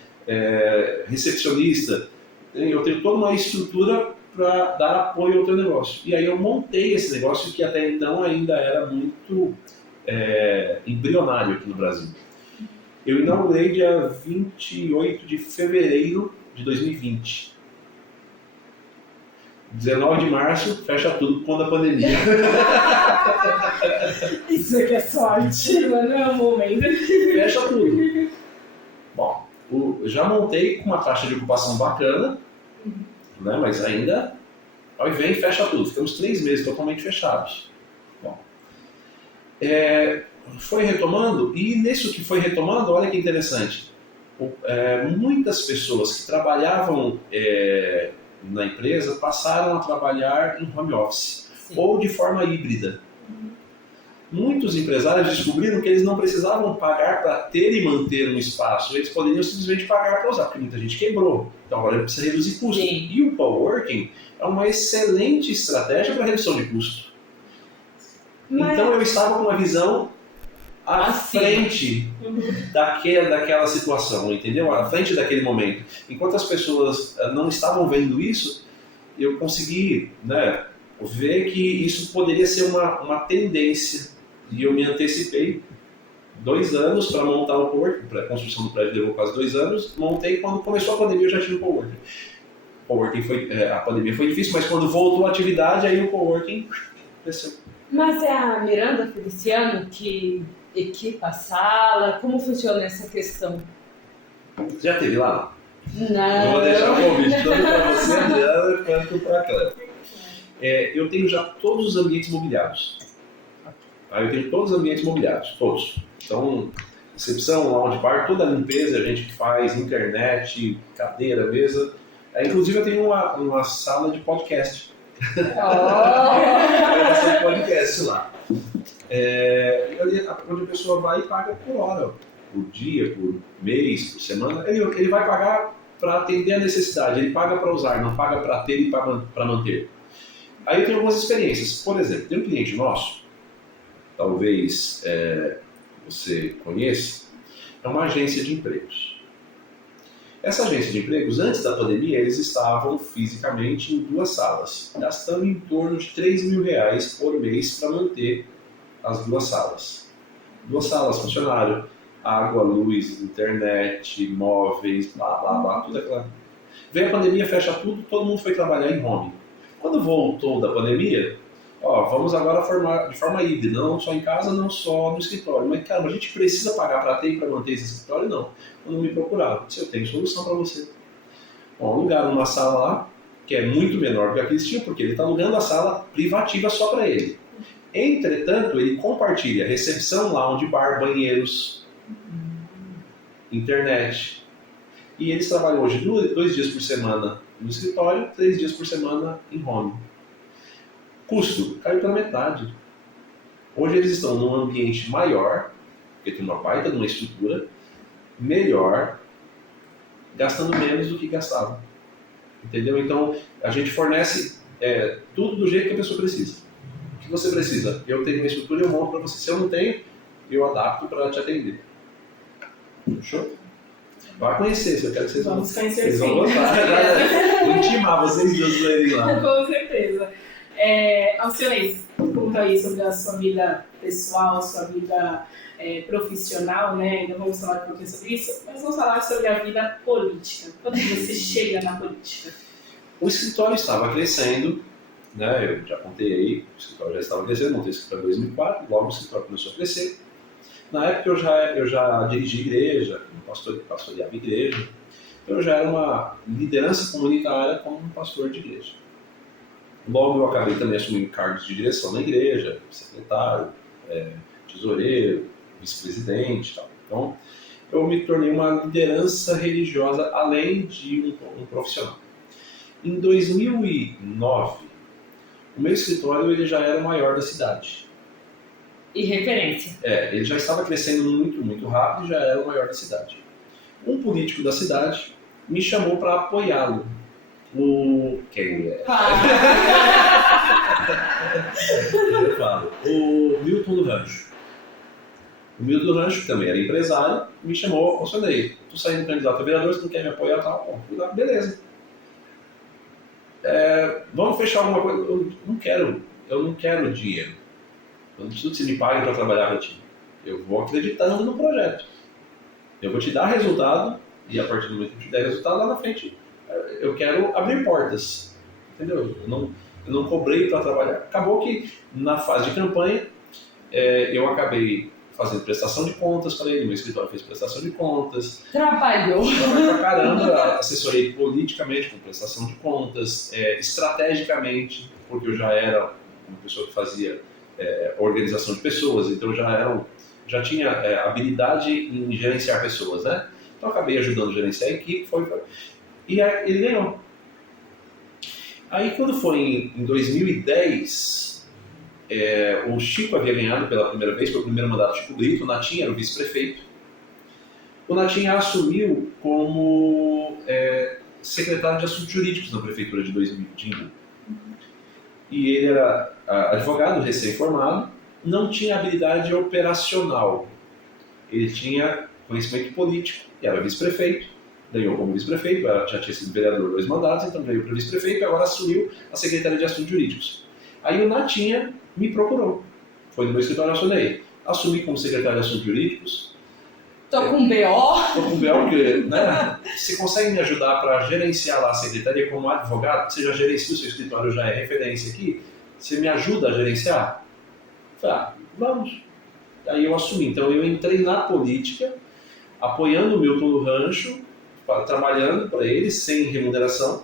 recepcionista, eu tenho toda uma estrutura para dar apoio ao teu negócio. E aí eu montei esse negócio que até então ainda era muito embrionário aqui no Brasil. Eu inaugurei dia 28 de fevereiro de 2020. 19 de março, fecha tudo quando a pandemia. Isso aqui é sorte, Não é o momento. Fecha tudo. Bom, já montei com uma taxa de ocupação bacana, né, mas ainda, aí vem e fecha tudo. Ficamos 3 meses totalmente fechados. Bom, foi retomando, e nisso que foi retomando, olha que interessante, muitas pessoas que trabalhavam na empresa passaram a trabalhar em home office, ou de forma híbrida. Muitos empresários descobriram que eles não precisavam pagar para ter e manter um espaço, eles poderiam simplesmente pagar para usar, porque muita gente quebrou. Então agora ele precisa reduzir custo. Sim. E o coworking é uma excelente estratégia para redução de custo. Então eu estava com uma visão à frente daquela situação, entendeu? À frente daquele momento. Enquanto as pessoas não estavam vendo isso, eu consegui, ver que isso poderia ser uma tendência. E eu me antecipei 2 anos para montar o coworking, para a construção do prédio levou quase 2 anos, montei quando começou a pandemia eu já tinha o coworking. A pandemia foi difícil, mas quando voltou a atividade, aí o coworking cresceu. Mas é a Miranda Feliciano que equipa a sala? Como funciona essa questão? Já esteve lá? Não. Eu vou deixar o convite tanto para você, Adriana, quanto para a Clara. Eu tenho já todos os ambientes mobiliados. Eu tenho todos os ambientes mobiliados, todos. Então, recepção, lounge bar, toda a limpeza a gente faz, internet, cadeira, mesa. Inclusive eu tenho uma sala de podcast. Gravação de podcast lá. Onde a pessoa vai e paga por hora, por dia, por mês, por semana. Ele vai pagar para atender a necessidade, ele paga para usar, não paga para ter e para manter. Aí eu tenho algumas experiências. Por exemplo, tem um cliente nosso, talvez você conheça, é uma agência de empregos. Essa agência de empregos, antes da pandemia, eles estavam fisicamente em 2 salas, gastando em torno de R$3.000 por mês para manter as 2 salas. 2 salas, funcionário, água, luz, internet, móveis, blá, blá, blá, tudo aquela. Veio a pandemia, fecha tudo, todo mundo foi trabalhar em home. Quando voltou da pandemia, vamos agora formar de forma híbrida, não só em casa, não só no escritório. Mas, cara, a gente precisa pagar para ter e para manter esse escritório? Não. Quando me procuraram, eu tenho solução para você. Alugaram uma sala lá, que é muito menor do que a que eles tinham, porque ele está alugando a sala privativa só para ele. Entretanto, ele compartilha recepção, lounge, bar, banheiros, internet. E eles trabalham hoje 2 dias por semana no escritório, 3 dias por semana em home. Custo caiu pela metade. Hoje eles estão num ambiente maior, porque tem uma baita de uma estrutura, melhor, gastando menos do que gastavam. Entendeu? Então, a gente fornece tudo do jeito que a pessoa precisa. O que você precisa? Eu tenho uma estrutura, eu monto para você. Se eu não tenho, eu adapto para te atender. Fechou? Vai conhecer, eu quero que vocês Vamos conhecer, vocês vão sim. gostar. Vou intimar vocês dois pra irem lá. Com certeza. Alcione, conta aí sobre a sua vida pessoal, a sua vida profissional, né? Ainda vamos falar um pouquinho sobre isso, mas vamos falar sobre a vida política. Quando você chega na política? O escritório estava crescendo, né? Eu já contei aí, o escritório já estava crescendo, montei o escritório em 2004, logo o escritório começou a crescer. Na época eu já dirigi igreja, pastoreava igreja, então eu já era uma liderança comunitária como um pastor de igreja. Logo eu acabei também assumindo cargos de direção na igreja, secretário, tesoureiro, vice-presidente e tal. Então eu me tornei uma liderança religiosa além de um profissional. Em 2009, o meu escritório ele já era o maior da cidade. E referência. Ele já estava crescendo muito, muito rápido e já era o maior da cidade. Um político da cidade me chamou para apoiá-lo. Quem é? Eu falo. O Milton do Rancho. O Milton do Rancho, que também era empresário, me chamou, Alcione, tu saindo candidato a vereador, você não quer me apoiar? Tal? Beleza. Vamos fechar alguma coisa? Eu não quero dinheiro. Eu não preciso que você me pague para trabalhar para ti. Eu vou acreditando no projeto. Eu vou te dar resultado e a partir do momento que eu te der resultado, lá na frente eu quero abrir portas. Entendeu? Eu não cobrei para trabalhar. Acabou que na fase de campanha eu acabei fazendo prestação de contas para ele, meu escritório fez prestação de contas. Trabalhou. Trabalhei pra caramba, assessorei politicamente com prestação de contas, estrategicamente, porque eu já era uma pessoa que fazia organização de pessoas, então já tinha habilidade em gerenciar pessoas, né? Então acabei ajudando a gerenciar a equipe, e ele ganhou. Aí quando foi em 2010, o Chico havia ganhado pela primeira vez, foi o primeiro mandato do Chico Brito, o Natinha era o vice-prefeito. O Natinha assumiu como secretário de Assuntos Jurídicos na prefeitura de Imbu. E ele era advogado recém-formado, não tinha habilidade operacional. Ele tinha conhecimento político, era vice-prefeito, ganhou como vice-prefeito, já tinha sido vereador 2 mandatos, então ganhou para vice-prefeito e agora assumiu a Secretaria de Assuntos Jurídicos. Aí o Natinha me procurou, foi no meu escritório, assumi como secretário de Assuntos Jurídicos. Tô com BO. Tô com BO, porque, né? Você consegue me ajudar para gerenciar lá a secretaria como advogado? Você já gerencia o seu escritório, já é referência aqui? Você me ajuda a gerenciar? Falei, vamos. Aí eu assumi. Então eu entrei na política, apoiando o Milton do Rancho, trabalhando para ele sem remuneração,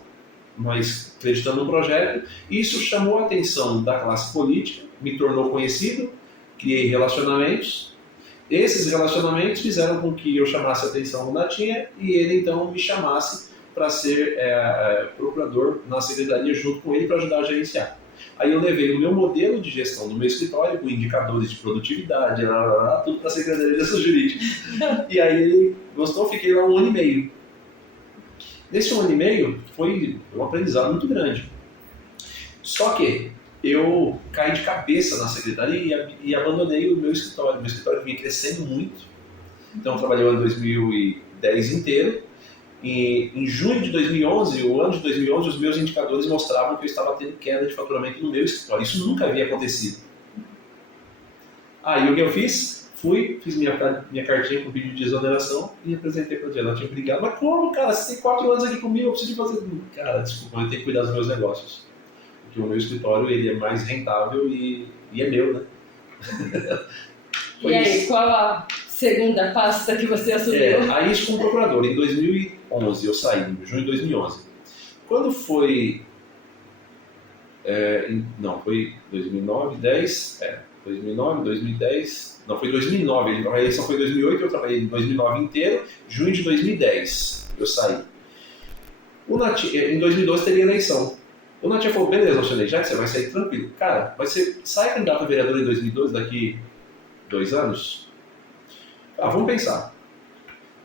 mas acreditando no projeto. Isso chamou a atenção da classe política, me tornou conhecido, criei relacionamentos. Esses relacionamentos fizeram com que eu chamasse a atenção do Natinha e ele então me chamasse para ser procurador na secretaria junto com ele para ajudar a gerenciar. Aí eu levei o meu modelo de gestão do meu escritório com indicadores de produtividade, tudo para a Secretaria de Assuntos Jurídicos. E aí ele gostou, fiquei lá 1 ano e meio. Nesse 1 ano e meio foi um aprendizado muito grande. Só que eu caí de cabeça na secretaria e abandonei o meu escritório. Meu escritório vinha crescendo muito. Então eu trabalhei o ano 2010 inteiro. E em junho de 2011, o ano de 2011, os meus indicadores mostravam que eu estava tendo queda de faturamento no meu escritório. Isso nunca havia acontecido. Aí o que eu fiz? Fui, fiz minha cartinha com vídeo de exoneração e apresentei para ela. Ela tinha brigado, mas como, cara, você tem 4 anos aqui comigo, eu preciso fazer... Cara, desculpa, eu tenho que cuidar dos meus negócios. Porque o meu escritório, ele é mais rentável e é meu, né? E aí, qual a segunda pasta que você assumiu? Aí isso como procurador, em 2011 eu saí, em junho de 2011. Quando foi... foi 2009, 2009, 2010... Não, foi 2009, a eleição foi em 2008, eu trabalhei em 2009 inteiro, junho de 2010 eu saí. Em 2012 teria eleição. O Natinha falou, beleza, Alexandre, já que você vai sair tranquilo. Cara, mas você sai candidato a vereador em 2012, daqui 2 anos? Ah, vamos pensar.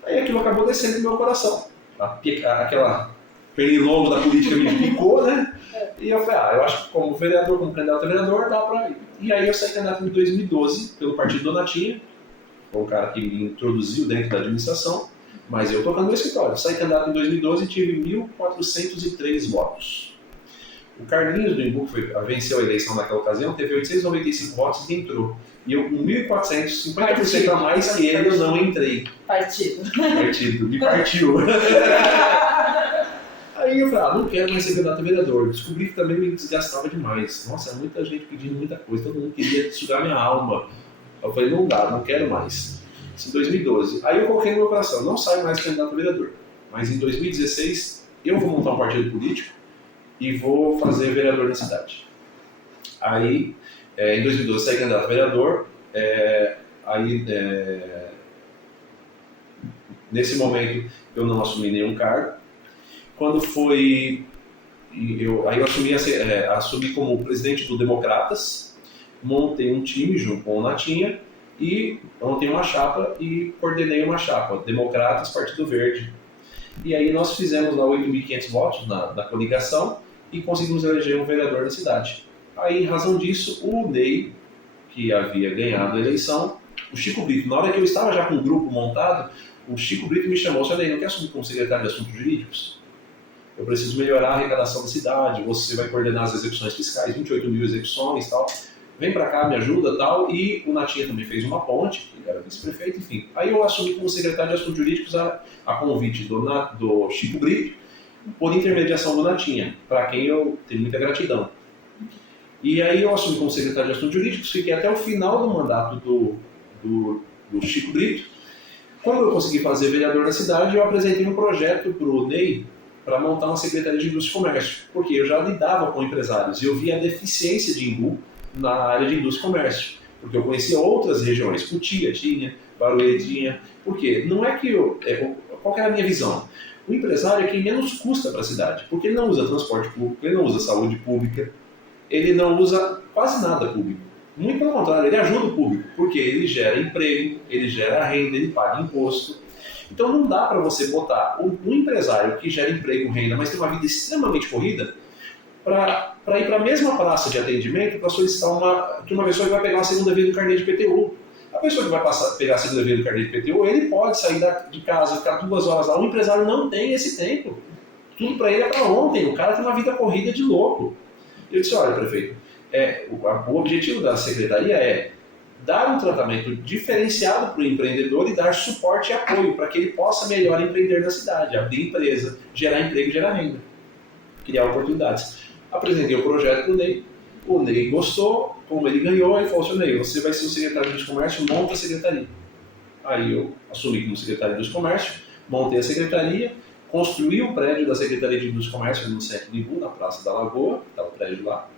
Aí aquilo acabou descendo no meu coração. Aquela pernilongo da política me picou, né? E eu falei, eu acho que como vereador, como candidato a vereador, dá pra ir. E aí eu saí candidato em 2012 pelo partido do Natinha. Foi um cara que me introduziu dentro da administração, mas eu tocando no escritório. Saí candidato em 2012 e tive 1.403 votos. O Carlinhos do Imbu, que venceu a eleição naquela ocasião, teve 895 votos e entrou. E eu, com 1.400, 50% a mais que ele, eu não entrei. Partido, me partiu. Aí eu falei, não quero mais ser candidato a vereador. Descobri que também me desgastava demais. Nossa, muita gente pedindo muita coisa, todo mundo queria sugar minha alma. Eu falei, não dá, não quero mais. Isso em 2012. Aí eu coloquei no meu coração, não saio mais candidato a vereador. Mas em 2016, eu vou montar um partido político e vou fazer vereador na cidade. Aí, em 2012, saí candidato a vereador. Nesse momento, eu não assumi nenhum cargo. Quando foi... eu assumi como presidente do Democratas, montei um time junto com o Natinha e montei uma chapa e coordenei uma chapa, Democratas, Partido Verde. E aí nós fizemos lá 8.500 votos na coligação e conseguimos eleger um vereador da cidade. Aí, em razão disso, o Ney, que havia ganhado a eleição, o Chico Brito, na hora que eu estava já com o grupo montado, o Chico Brito me chamou, senhor Ney, não quer assumir como secretário de Assuntos Jurídicos? Eu preciso melhorar a arrecadação da cidade, você vai coordenar as execuções fiscais, 28 mil execuções e tal. Vem pra cá, me ajuda e tal. E o Natinha também fez uma ponte, ele era vice-prefeito, enfim. Aí eu assumi como secretário de Assuntos Jurídicos a convite do Chico Brito, por intermediação do Natinha, para quem eu tenho muita gratidão. E aí eu assumi como secretário de Assuntos Jurídicos, fiquei até o final do mandato do Chico Brito. Quando eu consegui fazer vereador da cidade, eu apresentei um projeto para o Ney, para montar uma secretaria de indústria e comércio, porque eu já lidava com empresários e eu via a deficiência de Imbu na área de indústria e comércio, porque eu conhecia outras regiões, Cotia tinha, Barueri tinha, porque não é que qual que era a minha visão? O empresário é quem menos custa para a cidade, porque ele não usa transporte público, ele não usa saúde pública, ele não usa quase nada público. Muito pelo contrário, ele ajuda o público, porque ele gera emprego, ele gera renda, ele paga imposto. Então não dá para você botar um empresário que gera emprego, renda, mas tem uma vida extremamente corrida, para ir para a mesma praça de atendimento para solicitar que uma pessoa que vai pegar uma segunda via do carnê de PTU. A pessoa que vai pegar a segunda via do carnê de PTU, ele pode sair de casa, ficar 2 horas lá. O empresário não tem esse tempo. Tudo para ele é para ontem. O cara tem uma vida corrida de louco. Eu disse, olha, prefeito, o objetivo da secretaria é dar um tratamento diferenciado para o empreendedor e dar suporte e apoio para que ele possa melhor empreender na cidade, abrir empresa, gerar emprego, gerar renda, criar oportunidades. Apresentei o projeto para o Ney gostou, como ele ganhou, ele falou assim, Ney, você vai ser o secretário de Comércio, monta a secretaria. Aí eu assumi como secretário de Comércio, montei a secretaria, construí o prédio da Secretaria de Indústria e Comércio no centro de Imbu, na Praça da Lagoa, está o prédio lá,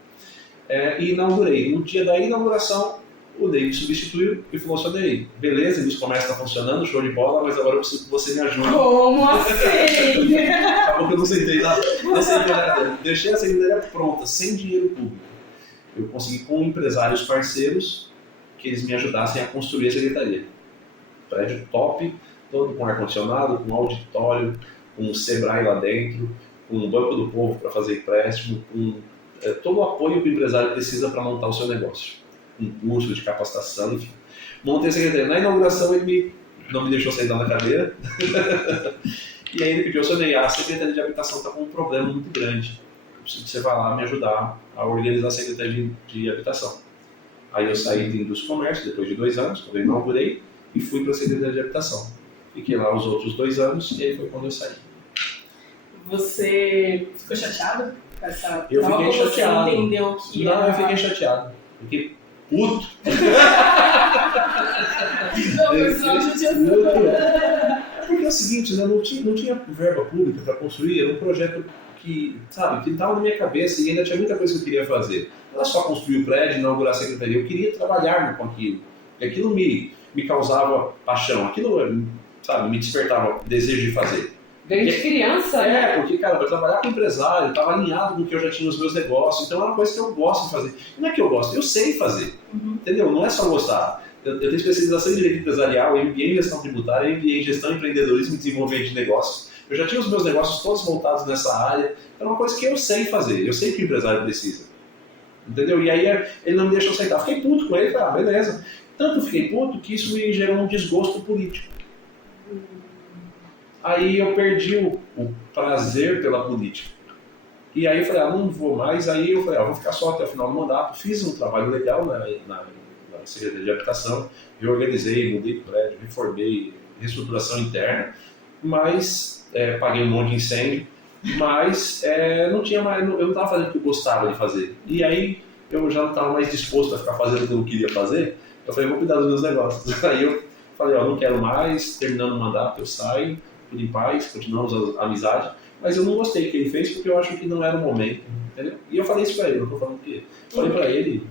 e inaugurei. No dia da inauguração, o Ney me substituiu e falou assim, Ney, beleza, o comércio está funcionando, show de bola, mas agora eu preciso que você me ajude. Como assim? Acabou que eu não sentei na secretaria. Deixei a secretaria pronta, sem dinheiro público. Eu consegui com empresários parceiros que eles me ajudassem a construir a secretaria. Prédio top, todo com ar-condicionado, com auditório, com um Sebrae lá dentro, com um Banco do Povo para fazer empréstimo, com todo o apoio que o empresário precisa para montar o seu negócio. Um curso de capacitação, enfim. Montei a secretaria. Na inauguração ele não me deixou sentar na cadeira. E aí ele pediu, a Secretaria de Habitação está com um problema muito grande. Eu preciso que você vá lá me ajudar a organizar a Secretaria de Habitação. Aí eu saí de indústria e comércio depois de 2 anos, quando eu inaugurei, e fui para a Secretaria de Habitação. Fiquei lá os outros 2 anos e aí foi quando eu saí. Você ficou chateado com essa Eu prova? fiquei chateado. Você entendeu que Não, era... eu fiquei chateado. Fiquei puto. Não, pessoal, já tinha... Porque é o seguinte, né, não tinha verba pública para construir, era um projeto que, sabe, que estava na minha cabeça e ainda tinha muita coisa que eu queria fazer. Não era só construir o prédio, inaugurar a secretaria, eu queria trabalhar com aquilo. E aquilo me causava paixão, aquilo, sabe, me despertava desejo de fazer. Desde criança, né? Porque, cara, eu trabalhar com empresário, estava alinhado com o que eu já tinha nos meus negócios, então é uma coisa que eu gosto de fazer. Não é que eu gosto, eu sei fazer, entendeu? Não é só gostar. Eu tenho especialização em direito empresarial, MBA em gestão tributária, MBA em gestão, empreendedorismo e desenvolvimento de negócios. Eu já tinha os meus negócios todos voltados nessa área, então é uma coisa que eu sei fazer, eu sei que o empresário precisa. Entendeu? E aí ele não me deixou aceitar. Fiquei puto com ele, falei, beleza. Tanto fiquei puto que isso me gerou um desgosto político. Aí eu perdi o prazer pela política. E aí eu falei, não vou mais. Aí eu falei, vou ficar só até o final do mandato. Fiz um trabalho legal na Secretaria de Habitação, reorganizei, mudei de prédio, reformei, reestruturação interna, mas paguei um monte de incêndio, mas não tinha mais, eu não estava fazendo o que eu gostava de fazer. E aí eu já não estava mais disposto a ficar fazendo o que eu queria fazer. Eu falei, vou cuidar dos meus negócios. Aí eu falei, não quero mais, terminando o mandato eu saio, tudo em paz, continuamos a amizade, mas eu não gostei do que ele fez porque eu acho que não era o momento, entendeu? E eu falei isso pra ele, não tô falando que... Falei pra ele,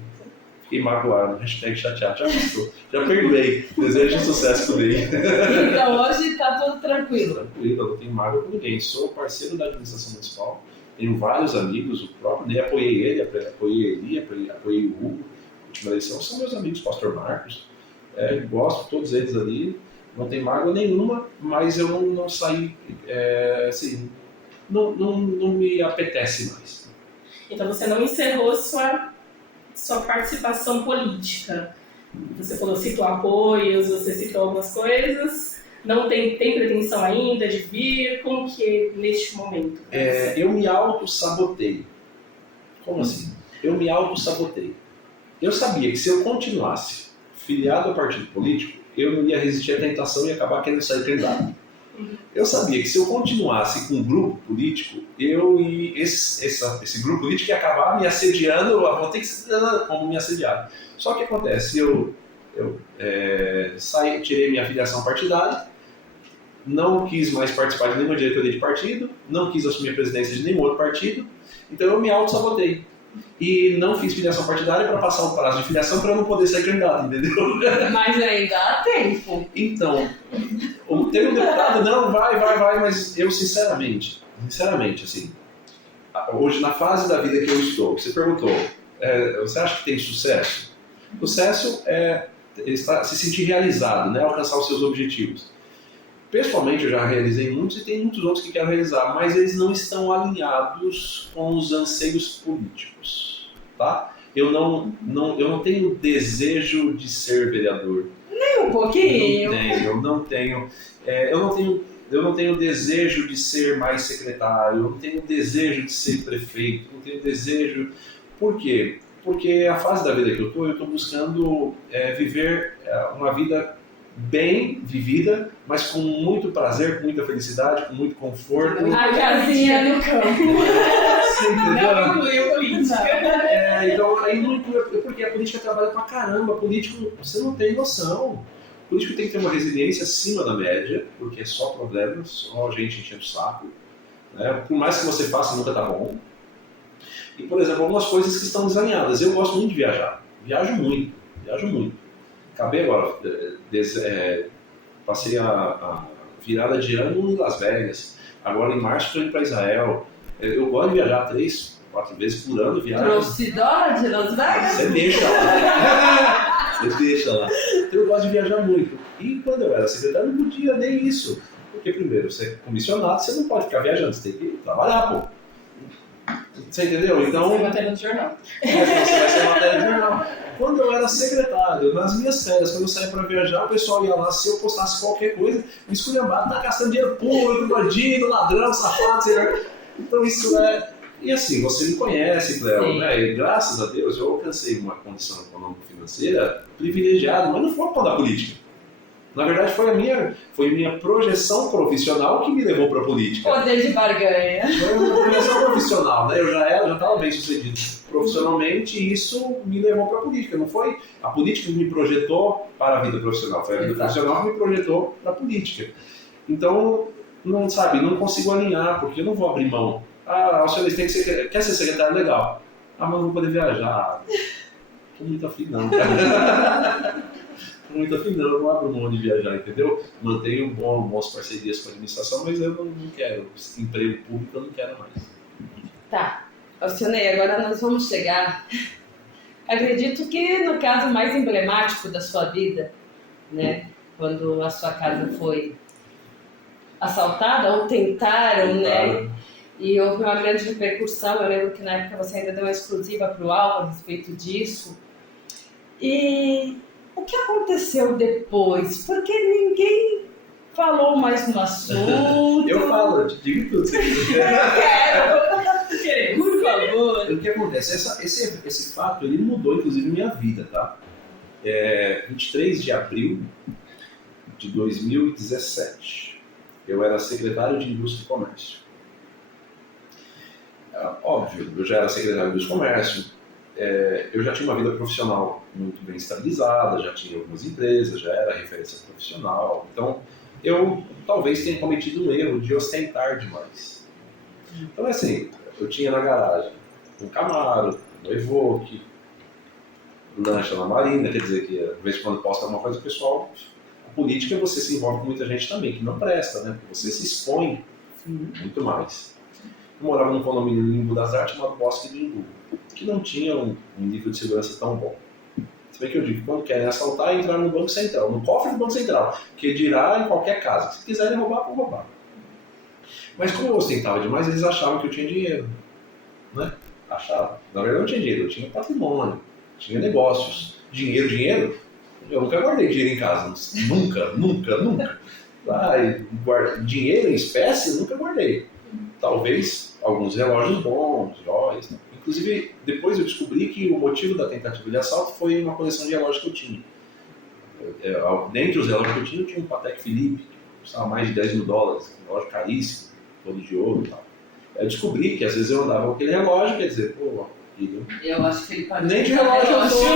fiquei magoado, hashtag chateado, já gostou, já perdoei, desejo sucesso por ele. Então hoje tá tudo tranquilo. Tranquilo, eu não tenho mágoa com ninguém, sou parceiro da administração municipal, tenho vários amigos, o próprio, nem apoiei ele, apoiei Eli, apoiei o Hugo, a última eleição, são meus amigos, Pastor Marcos, gosto de todos eles ali. Não tem mágoa nenhuma, mas eu não saí, assim, não me apetece mais. Então você não encerrou sua participação política. Você falou, citou apoios, você citou algumas coisas. Não tem pretensão ainda de vir? Como que é neste momento? Eu me auto-sabotei. Como assim? Eu me auto-sabotei. Eu sabia que se eu continuasse filiado ao partido político, eu não ia resistir à tentação e acabar querendo sair candidato. Eu sabia que se eu continuasse com um grupo político, esse grupo político ia acabar me assediando, eu vou ter que ser como me assediar. Só que acontece, eu tirei minha filiação partidária, não quis mais participar de nenhuma diretoria de partido, não quis assumir a presidência de nenhum outro partido, então eu me auto-sabotei. E não fiz filiação partidária para passar o prazo de filiação para eu não poder ser candidato, entendeu? Mas ainda há tempo. Então, teve um deputado, não, vai, mas eu sinceramente, assim, hoje na fase da vida que eu estou, você perguntou, você acha que tem sucesso? Sucesso é se sentir realizado, né? Alcançar os seus objetivos. Pessoalmente eu já realizei muitos e tem muitos outros que quero realizar, mas eles não estão alinhados com os anseios políticos, tá? Eu não tenho desejo de ser vereador. Nem um pouquinho. Eu não tenho desejo de ser mais secretário, eu não tenho desejo de ser prefeito, não tenho desejo... Por quê? Porque a fase da vida que eu estou buscando viver uma vida bem vivida, mas com muito prazer, com muita felicidade, com muito conforto. A casinha no campo. Não incluiu política. Então, aí não inclui, porque a política trabalha pra caramba. Político, você não tem noção. O político tem que ter uma resiliência acima da média, porque é só problema, só gente enchendo o saco. Né? Por mais que você faça, nunca tá bom. E, por exemplo, algumas coisas que estão desalinhadas. Eu gosto muito de viajar. Viajo muito. Acabei agora, passei a virada de ano em Las Vegas. Agora em março estou indo para Israel. Eu gosto de viajar 3, 4 vezes por ano. Trouxe dólar de Las Vegas? Você deixa lá. Então eu gosto de viajar muito. E quando eu era secretário, não podia nem isso. Porque primeiro, você é comissionado, você não pode ficar viajando, você tem que trabalhar, pô. Você entendeu? Então... Você vai matéria no jornal. Você vai ser matéria no jornal. Quando eu era secretário, nas minhas férias, quando eu saía para viajar, o pessoal ia lá, se eu postasse qualquer coisa, me esculhambava, tá gastando dinheiro público, bandido, ladrão, safado, sei lá. Então isso é... E assim, você me conhece, Cleo, né? E graças a Deus eu alcancei uma condição econômica financeira privilegiado, mas não foi por conta da política. Na verdade, foi a minha projeção profissional que me levou para a política. Poder de barganha. Foi uma projeção profissional, né? Eu já estava bem sucedido profissionalmente e isso me levou para a política. Não foi a política que me projetou para a vida profissional, foi a vida profissional que me projetou para a política. Então, não consigo alinhar, porque eu não vou abrir mão. Alcione, quer ser secretário? Legal. Mas não vou poder viajar. Estou muito afim não, cara. Muito afim não, eu não abro mão de viajar, entendeu? Mantenho boas parcerias com a administração, mas eu não quero. Emprego público eu não quero mais. Tá. Alcione, agora nós vamos chegar. Acredito que no caso mais emblemático da sua vida, né? Quando a sua casa foi assaltada, ou tentaram, né? E houve uma grande repercussão. Eu lembro que na época você ainda deu uma exclusiva para o Alvo a respeito disso. E o que aconteceu depois? Porque ninguém falou mais no assunto. Eu falo, eu te digo tudo. Eu quero. Por favor. O que acontece? Esse fato, ele mudou, inclusive, minha vida, tá? 23 de abril de 2017. Eu era secretário de Indústria e Comércio. Óbvio, eu já era secretário de Indústria e Comércio. Eu já tinha uma vida profissional muito bem estabilizada, já tinha algumas empresas, já era referência profissional. Então, eu talvez tenha cometido um erro de ostentar demais. Então, assim, eu tinha na garagem um Camaro, um Evoque, lancha na Marina, quer dizer que, de vez em quando posta alguma coisa, o pessoal... A política, você se envolve com muita gente também, que não presta, né? Você se expõe muito mais. Eu morava num condomínio no Limbo das Artes chamado Bosque do Imbu, que não tinha um nível de segurança tão bom. Se bem que eu digo, quando querem assaltar, entrar no Banco Central, no cofre do Banco Central, que dirá em qualquer casa. Se quiserem roubar, vão roubar. Mas como eu ostentava demais, eles achavam que eu tinha dinheiro. Né? Achavam. Na verdade, eu não tinha dinheiro, eu tinha patrimônio, tinha negócios. Dinheiro, eu nunca guardei dinheiro em casa. Nunca. Dinheiro em espécie, eu nunca guardei. Talvez alguns relógios bons, joias. Inclusive, depois eu descobri que o motivo da tentativa de assalto foi uma coleção de relógios que eu tinha. Dentre os relógios que eu tinha um Patek Philippe, que custava mais de $10 mil, um relógio caríssimo, todo de ouro e tal. Eu descobri que às vezes eu andava com aquele relógio, quer dizer, pô, filho. Eu acho que ele pode. Nem de relógio eu sou.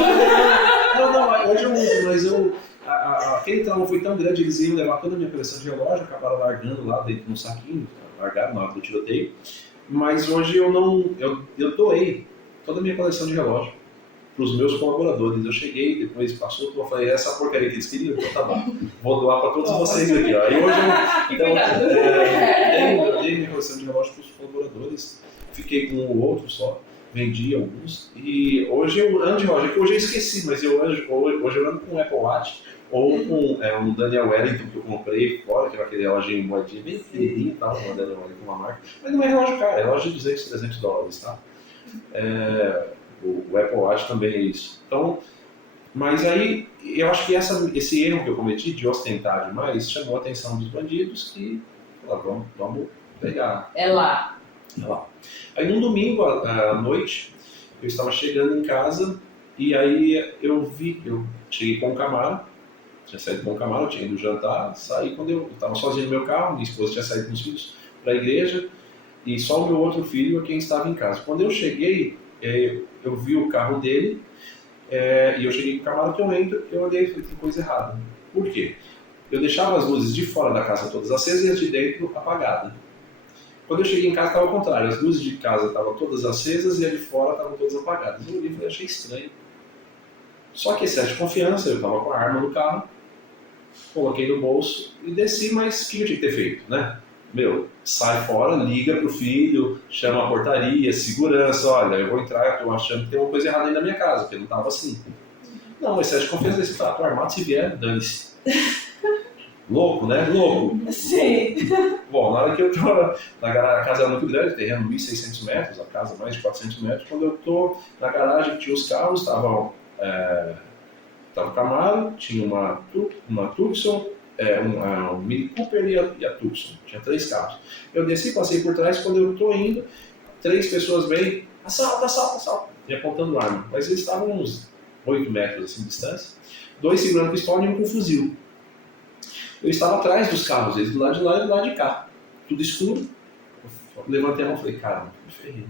Não, hoje eu uso, mas aquele trauma foi tão grande, eles iam levar toda a minha coleção de relógio, acabaram largando lá dentro de um saquinho, largaram na hora do tiroteio. Mas hoje eu doei toda a minha coleção de relógio para os meus colaboradores. Eu cheguei, depois passou, eu falei, essa porcaria que eles queriam, então tá bom, vou doar para todos vocês aqui. Ó. E hoje eu dei minha coleção de relógio para os colaboradores, fiquei com o outro só, vendi alguns. E hoje eu ando de relógio, que hoje eu esqueci, mas hoje eu ando com um Apple Watch ou com um Daniel Wellington que eu comprei fora, que era aquele relógio em moedinha bem pequenininho e tal, uma Daniel Wellington, uma marca. Mas não é relógio caro, é relógio de $200, $300, tá? O Apple Watch também é isso. Então, mas aí, eu acho que esse erro que eu cometi de ostentar demais chamou a atenção dos bandidos que falaram, vamos pegar. É lá. Aí num domingo à noite, eu estava chegando em casa e aí eu cheguei com o Camaro, tinha saído com o Camaro, eu tinha ido jantar, saí quando eu estava sozinho no meu carro, minha esposa tinha saído com os filhos para a igreja e só o meu outro filho é quem estava em casa. Quando eu cheguei, eu vi o carro dele e eu cheguei com o Camaro, que eu entro, eu olhei e falei, tem coisa errada. Por quê? Eu deixava as luzes de fora da casa todas acesas e as de dentro apagadas. Quando eu cheguei em casa estava ao contrário, as luzes de casa estavam todas acesas e as de fora estavam todas apagadas. Eu olhei e falei, achei estranho. Só que excesso de confiança, eu estava com a arma no carro, coloquei no bolso e desci, mas o que eu tinha que ter feito, né? Sai fora, liga pro filho, chama a portaria, segurança, olha, eu vou entrar, eu estou achando que tem uma coisa errada aí na minha casa, porque não estava assim. Não, excesso de confiança, esse fato armado, se vier, dane-se. Louco, né? Louco. Sim. Bom, na hora que eu tô a casa era muito grande, terreno 1.600 metros, a casa mais de 400 metros. Quando eu tô na garagem, tinha os carros, tava o Camaro, tinha uma Tucson, um Mini Cooper e a Tucson. Tinha 3 carros. Eu desci, passei por trás, quando eu tô indo, 3 pessoas vêm, assalto, e apontando arma. Mas eles estavam uns 8 metros assim, de distância, 2 segurando pistola e um com fuzil. Eu estava atrás dos carros, eles do lado de lá e do lado de cá, tudo escuro. Eu levantei a mão e falei, cara, me ferrei.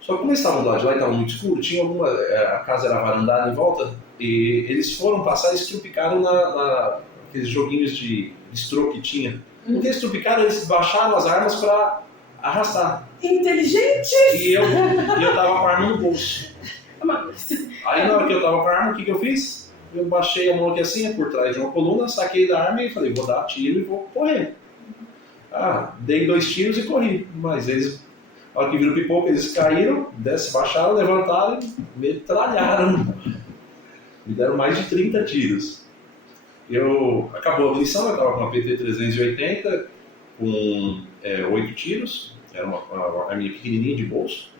Só que como eles estavam do lado de lá e estava muito escuro, tinha a casa era varandada em volta, e eles foram passar e estrupicaram naqueles joguinhos de stroke que tinha. Porque eles estrupicaram, eles baixaram as armas para arrastar. Inteligente! E eu tava com a arma no bolso. Aí na hora que eu tava com a arma, o que eu fiz? Eu baixei a mão aqui assim, por trás de uma coluna, saquei da arma e falei, vou dar tiro e vou correr. Dei 2 tiros e corri. Mas eles, na hora que viram pipoca, eles caíram, baixaram, levantaram e metralharam. Me deram mais de 30 tiros. Acabou a munição, eu estava com uma PT-380 com 8 tiros, era uma arminha pequenininha de bolso.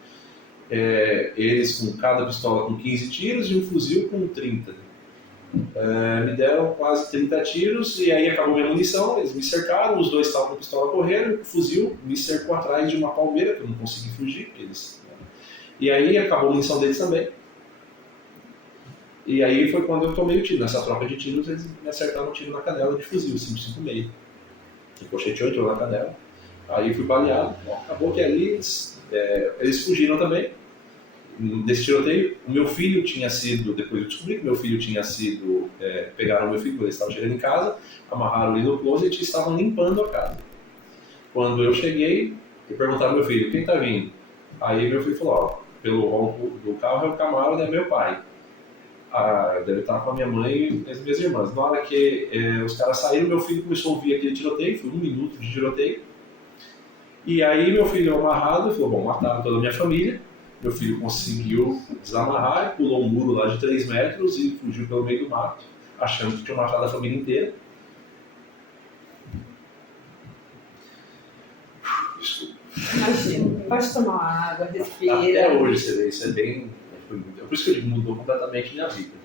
Eles com cada pistola com 15 tiros e um fuzil com 30. Me deram quase 30 tiros e aí acabou minha munição, eles me cercaram, os 2 estavam com a pistola correndo, o fuzil me cercou atrás de uma palmeira, que eu não consegui fugir. E aí acabou a munição deles também. E aí foi quando eu tomei o tiro. Nessa troca de tiros, eles me acertaram um tiro na canela de fuzil, 5,56. Ricocheteou, entrou na canela. Aí fui baleado. Bom, acabou que ali eles fugiram também. Desse tiroteio, o meu filho tinha sido, depois eu descobri que meu filho tinha sido, pegaram o meu filho, ele estava chegando em casa, amarraram ele no closet e estavam limpando a casa. Quando eu cheguei, eu perguntava ao meu filho, quem está vindo? Aí meu filho falou, pelo ronco do carro é o Camaro, é meu pai. Deve estar com a minha mãe e as minhas irmãs. Na hora que os caras saíram, meu filho começou a ouvir aquele tiroteio, foi 1 minuto de tiroteio. E aí meu filho amarrado, falou, bom, mataram toda a minha família. Meu filho conseguiu desamarrar, pulou um muro lá de 3 metros e fugiu pelo meio do mato, achando que tinha matado a família inteira. Desculpa. Imagina, pode tomar uma água, respira. Até hoje você vê, isso é bem... É por isso que eu digo, mudou completamente minha vida.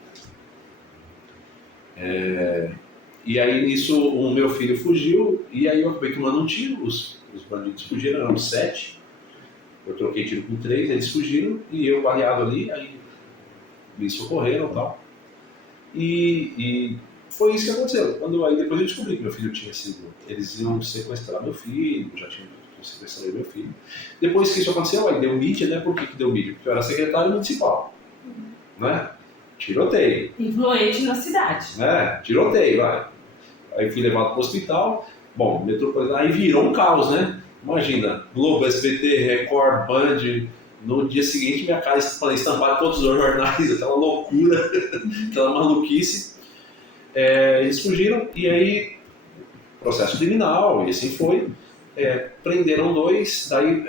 E aí nisso o meu filho fugiu e aí eu acabei tomando um tiro, os bandidos fugiram, eram 7. Eu troquei tiro com 3, eles fugiram e eu baleado ali, aí me socorreram e tal. E foi isso que aconteceu. Aí depois eu descobri que meu filho tinha sido... Eles iam sequestrar meu filho, já tinham sequestrado meu filho. Depois que isso aconteceu, aí deu mídia, né? Por que deu mídia? Porque eu era secretário municipal, né? Tiroteio. Influente na cidade. Tiroteio, vai. Aí fui levado para o hospital. Bom, metropolitano, aí virou um caos, né? Imagina, Globo, SBT, Record, Band, no dia seguinte minha cara estampada em todos os jornais, aquela loucura, aquela maluquice. Eles fugiram e aí, processo criminal, e assim foi. Prenderam 2, daí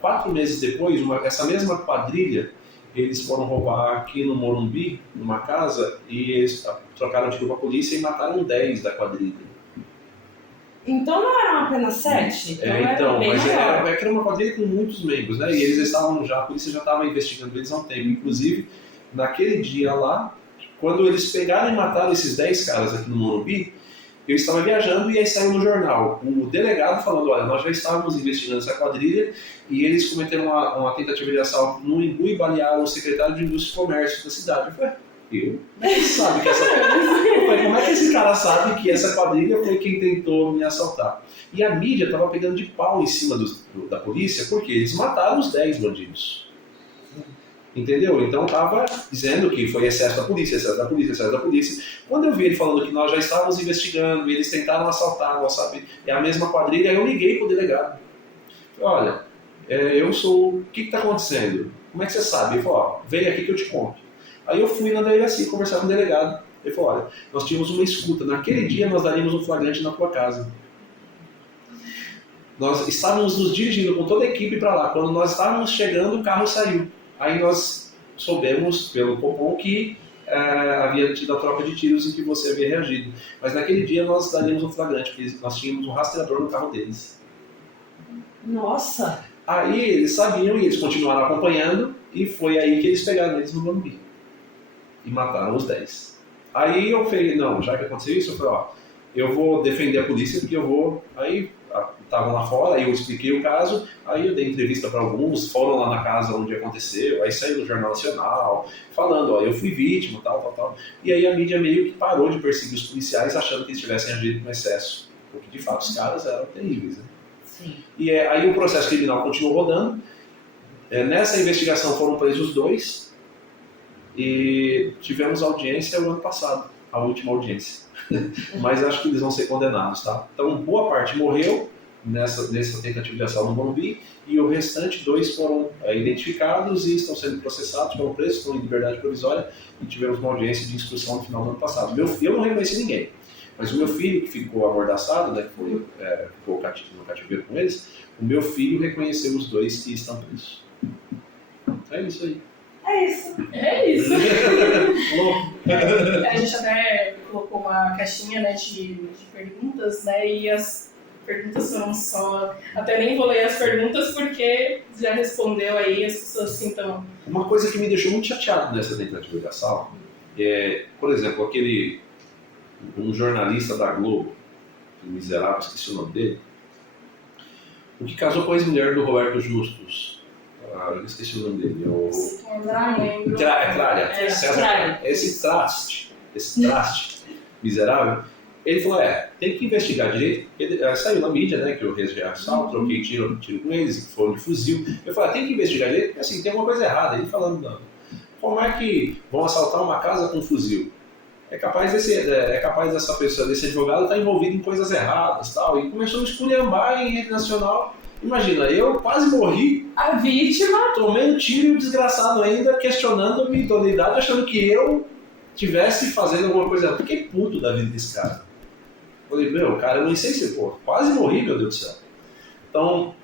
4 meses depois, essa mesma quadrilha, eles foram roubar aqui no Morumbi, numa casa, e eles trocaram tiro com a polícia e mataram 10 da quadrilha. Então não eram apenas 7? Mas era uma quadrilha com muitos membros, né? E eles estavam a polícia já estava investigando eles há um tempo. Inclusive, naquele dia lá, quando eles pegaram e mataram esses 10 caras aqui no Morumbi, eu estava viajando e aí saiu no jornal o delegado falando, olha, nós já estávamos investigando essa quadrilha e eles cometeram uma tentativa de assalto no Imbu e balearam o secretário de Indústria e Comércio da cidade. Eu falei, como é que sabe que como é que esse cara sabe que essa quadrilha foi quem tentou me assaltar? E a mídia estava pegando de pau em cima da polícia porque eles mataram os 10 bandidos. Entendeu? Então estava dizendo que foi excesso da polícia, excesso da polícia, excesso da polícia. Quando eu vi ele falando que nós já estávamos investigando e eles tentaram assaltar, nós, sabe, é a mesma quadrilha, eu liguei para o delegado. Falei, olha, eu sou... O que está acontecendo? Como é que você sabe? Ele falou, vem aqui que eu te conto. Aí eu fui na delegacia conversar com o delegado. Ele falou, olha, nós tínhamos uma escuta. Naquele dia nós daríamos um flagrante na tua casa. Nós estávamos nos dirigindo com toda a equipe para lá. Quando nós estávamos chegando, o carro saiu. Aí nós soubemos pelo Copom que havia tido a troca de tiros em que você havia reagido. Mas naquele dia nós daríamos um flagrante, porque nós tínhamos um rastreador no carro deles. Nossa! Aí eles sabiam e eles continuaram acompanhando e foi aí que eles pegaram eles no Morumbi. E mataram os 10. Aí eu falei, não, já que aconteceu isso, eu falei, eu vou defender a polícia porque eu vou... Aí estavam lá fora, aí eu expliquei o caso, aí eu dei entrevista para alguns, foram lá na casa onde aconteceu, aí saiu no Jornal Nacional, falando, ó, eu fui vítima, tal. E aí a mídia meio que parou de perseguir os policiais achando que eles tivessem agido com excesso, porque de fato os caras eram terríveis, né? Sim. E aí o processo criminal continuou rodando, nessa investigação foram presos 2 e tivemos audiência o ano passado, a última audiência. Mas acho que eles vão ser condenados, tá? Então, boa parte morreu nessa tentativa de assalto no Morumbi e o restante 2 foram identificados e estão sendo processados, foram presos, estão em liberdade provisória e tivemos uma audiência de instrução no final do ano passado. Eu não reconheci ninguém, mas o meu filho, que ficou amordaçado, né, que ficou no cativeiro com eles, o meu filho reconheceu os 2 que estão presos. É isso aí. É isso. É isso. Louco. A gente até colocou uma caixinha, né, de perguntas, né, e as perguntas foram só... Até nem vou ler as perguntas porque já respondeu aí, as pessoas sintam... Uma coisa que me deixou muito chateado nessa tentativa de assalto é, por exemplo, um jornalista da Globo, miserável, esqueci o nome dele, o que casou com a ex-mulher do Roberto Justus. Eu esqueci o nome dele. Não lembro. Trária. César. Esse traste miserável, ele falou, tem que investigar direito. Ele, saiu na mídia, né, que eu resolvi assalto, troquei tiro com eles, que foram de fuzil. Eu falei, tem que investigar direito, porque assim, tem alguma coisa errada. Ele falando, não, como é que vão assaltar uma casa com fuzil? É capaz dessa pessoa, desse advogado, estar envolvido em coisas erradas, tal. E começou a esculhambar em rede nacional. Imagina, eu quase morri. A vítima. Tomei um tiro e o desgraçado ainda questionando a minha idoneidade, achando que eu estivesse fazendo alguma coisa. Eu fiquei puto da vida desse cara. Falei, cara, eu não sei se, quase morri, meu Deus do céu. Então,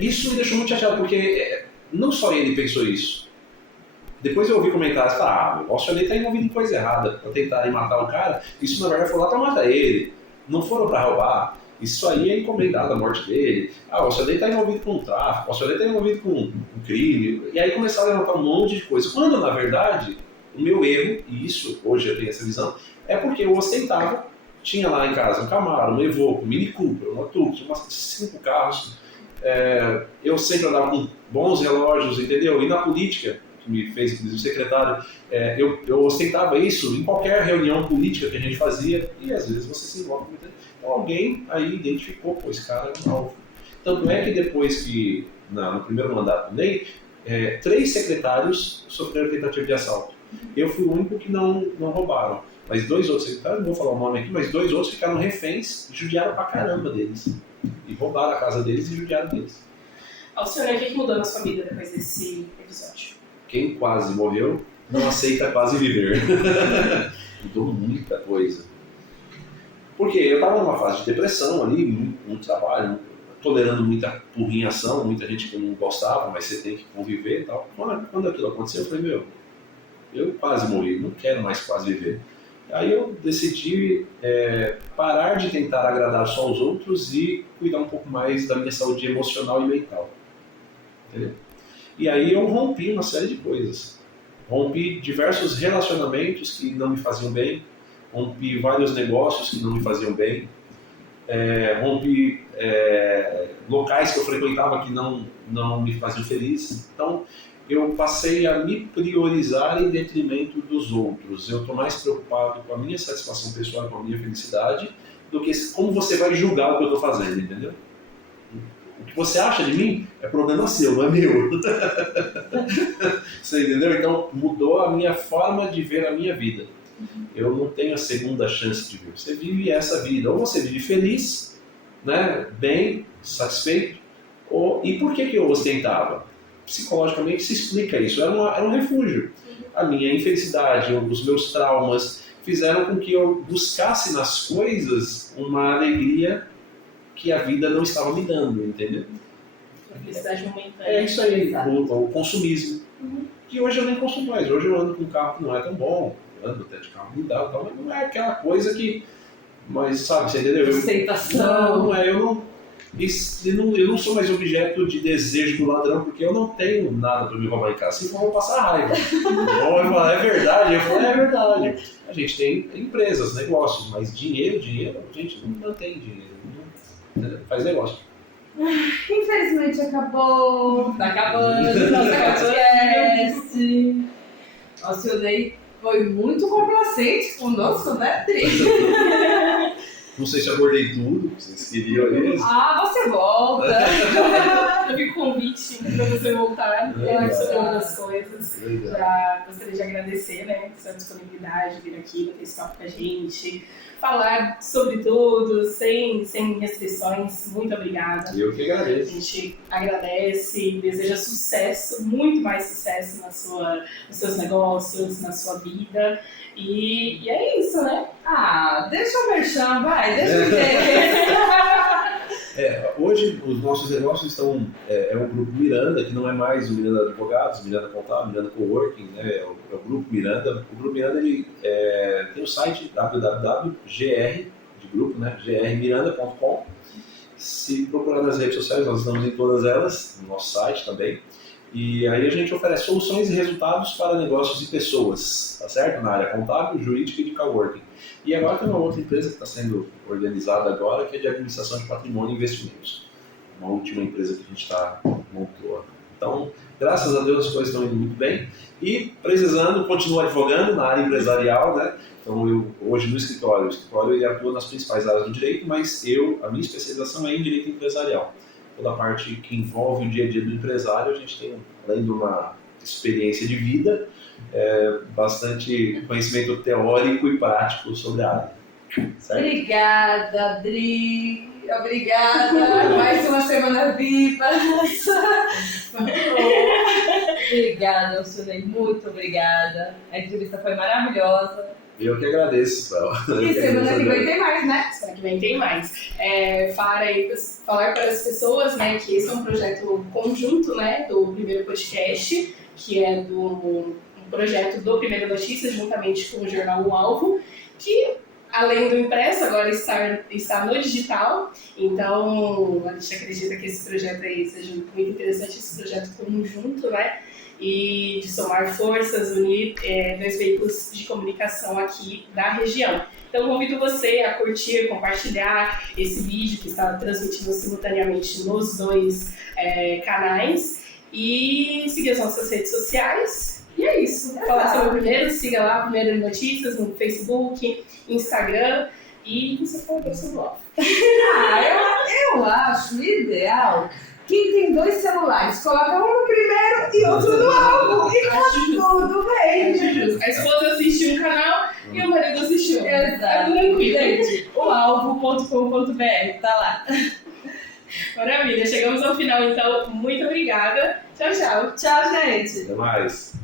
isso me deixou muito chateado, porque não só ele pensou isso. Depois eu ouvi comentários, o Alcionei está envolvido em coisa errada, para tentarem matar o cara. Isso, na verdade, foi lá para matar ele. Não foram para roubar. Isso aí é encomendado a morte dele. O Alcionei está envolvido com tráfico, o Alcionei está envolvido com crime. E aí começaram a levantar um monte de coisa. Quando, na verdade, o meu erro, e isso, hoje eu tenho essa visão, é porque eu ostentava, tinha lá em casa um Camaro, um Evoque, um Mini Cooper, uma Tucson, tinha umas 5 carros. Eu sempre andava com bons relógios, entendeu? E na política, que me fez, inclusive, secretário, eu ostentava isso em qualquer reunião política que a gente fazia, e às vezes você se envolve com isso. Então alguém aí identificou, esse cara é um alvo. Tanto é que depois que, no primeiro mandato do Ney, 3 secretários sofreram tentativa de assalto. Eu fui o único que não roubaram. Mas 2 outros secretários, não vou falar o nome aqui, mas 2 outros ficaram reféns e judiaram pra caramba deles. E roubaram a casa deles e judiaram deles. Alcionei, o que mudou na sua vida depois desse episódio? Quem quase morreu não aceita quase viver. Mudou muita coisa. Porque eu estava numa fase de depressão ali, muito trabalho, tolerando muita porrinhação, muita gente que não gostava, mas você tem que conviver e tal. Quando aquilo aconteceu, eu falei, eu quase morri, não quero mais quase viver. Aí eu decidi parar de tentar agradar só os outros e cuidar um pouco mais da minha saúde emocional e mental. Entendeu? E aí eu rompi uma série de coisas. Rompi diversos relacionamentos que não me faziam bem, rompi vários negócios que não me faziam bem, rompi locais que eu frequentava que não me faziam feliz. Então, eu passei a me priorizar em detrimento dos outros. Eu estou mais preocupado com a minha satisfação pessoal, com a minha felicidade, do que como você vai julgar o que eu estou fazendo, entendeu? O que você acha de mim é problema seu, não é meu. Você entendeu? Então, mudou a minha forma de ver a minha vida. Eu não tenho a segunda chance de viver. Você vive essa vida. Ou você vive feliz, né, bem, satisfeito, e por que eu ostentava? Psicologicamente se explica isso. Era um refúgio. A minha infelicidade, os meus traumas fizeram com que eu buscasse nas coisas uma alegria que a vida não estava me dando, entendeu? A felicidade momentânea. É isso aí, o consumismo. Que hoje eu nem consumo mais. Hoje eu ando com um carro que não é tão bom, ando até de carro blindado, mas não é aquela coisa que... Mas, sabe, você entendeu? Aceitação. Eu não sou mais objeto de desejo do ladrão, porque eu não tenho nada para me roubar em casa, assim como eu vou passar raiva. Então eu falo, é verdade? Eu falo, é verdade. A gente tem empresas, negócios, mas dinheiro, a gente não mantém dinheiro. faz negócio. Infelizmente acabou. Tá acabando. Nosso podcast. Alcionei foi muito complacente conosco, né, Tri? Não sei se abordei tudo, vocês queriam isso. Você volta. Eu vi o convite para você voltar e falar sobre outras coisas. Já gostaria de agradecer, né, sua disponibilidade, vir aqui, bater esse papo com a gente, falar sobre tudo, sem restrições. Muito obrigada. Eu que agradeço. A gente agradece e deseja sucesso, muito mais sucesso nos seus negócios, na sua vida. E é isso, né? Deixa o merchan, vai, deixa eu ver. Hoje os nossos negócios estão, o Grupo Miranda, que não é mais o Miranda Advogados, Miranda Contábil, Miranda Coworking, né? É o Grupo Miranda. O Grupo Miranda ele, tem o site www.gr, de grupo, né? grmiranda.com. Se procurar nas redes sociais, nós estamos em todas elas, no nosso site também. E aí a gente oferece soluções e resultados para negócios e pessoas, tá certo? Na área contábil, jurídica e de coworking. E agora tem uma outra empresa que está sendo organizada agora, que é de administração de patrimônio e investimentos. Uma última empresa que a gente montou. Então, graças a Deus as coisas estão indo muito bem. E precisando, continuo advogando na área empresarial, né? Então, eu hoje no escritório, ele atua nas principais áreas do direito, mas a minha especialização é em direito empresarial. Toda a parte que envolve o dia a dia do empresário, a gente tem, além de uma experiência de vida, bastante conhecimento teórico e prático sobre a área. Certo? Obrigada, Adri. Obrigada. Mais uma semana viva. Obrigada, Alcionei. Muito obrigada. A entrevista foi maravilhosa. Eu que agradeço, Sal. E semana que vem tem mais, né? Semana que vem tem mais. Falar para as pessoas, né, que esse é um projeto conjunto, né, do Primeiro Podcast, que é um projeto do Primeiro Notícias, juntamente com o jornal O Alvo, que além do impresso, agora está no digital. Então, a gente acredita que esse projeto aí seja muito interessante, esse projeto conjunto, né? E de somar forças, unir dois veículos de comunicação aqui da região. Então, convido você a curtir, compartilhar esse vídeo que está transmitindo simultaneamente nos dois canais e seguir as nossas redes sociais. E é isso. Falar sobre o Primeiro, siga lá Primeiro Notícias no Facebook, Instagram e você pode ver o seu blog. Eu acho ideal quem tem dois celulares, coloca um no primeiro e outro no álbum. E tá tudo bem. A esposa assistiu um canal e o marido assistiu. Exato. Tá tranquilo. Gente, oalvo.com.br, tá lá. Maravilha, chegamos ao final então. Muito obrigada. Tchau, tchau. Tchau, gente. Até mais.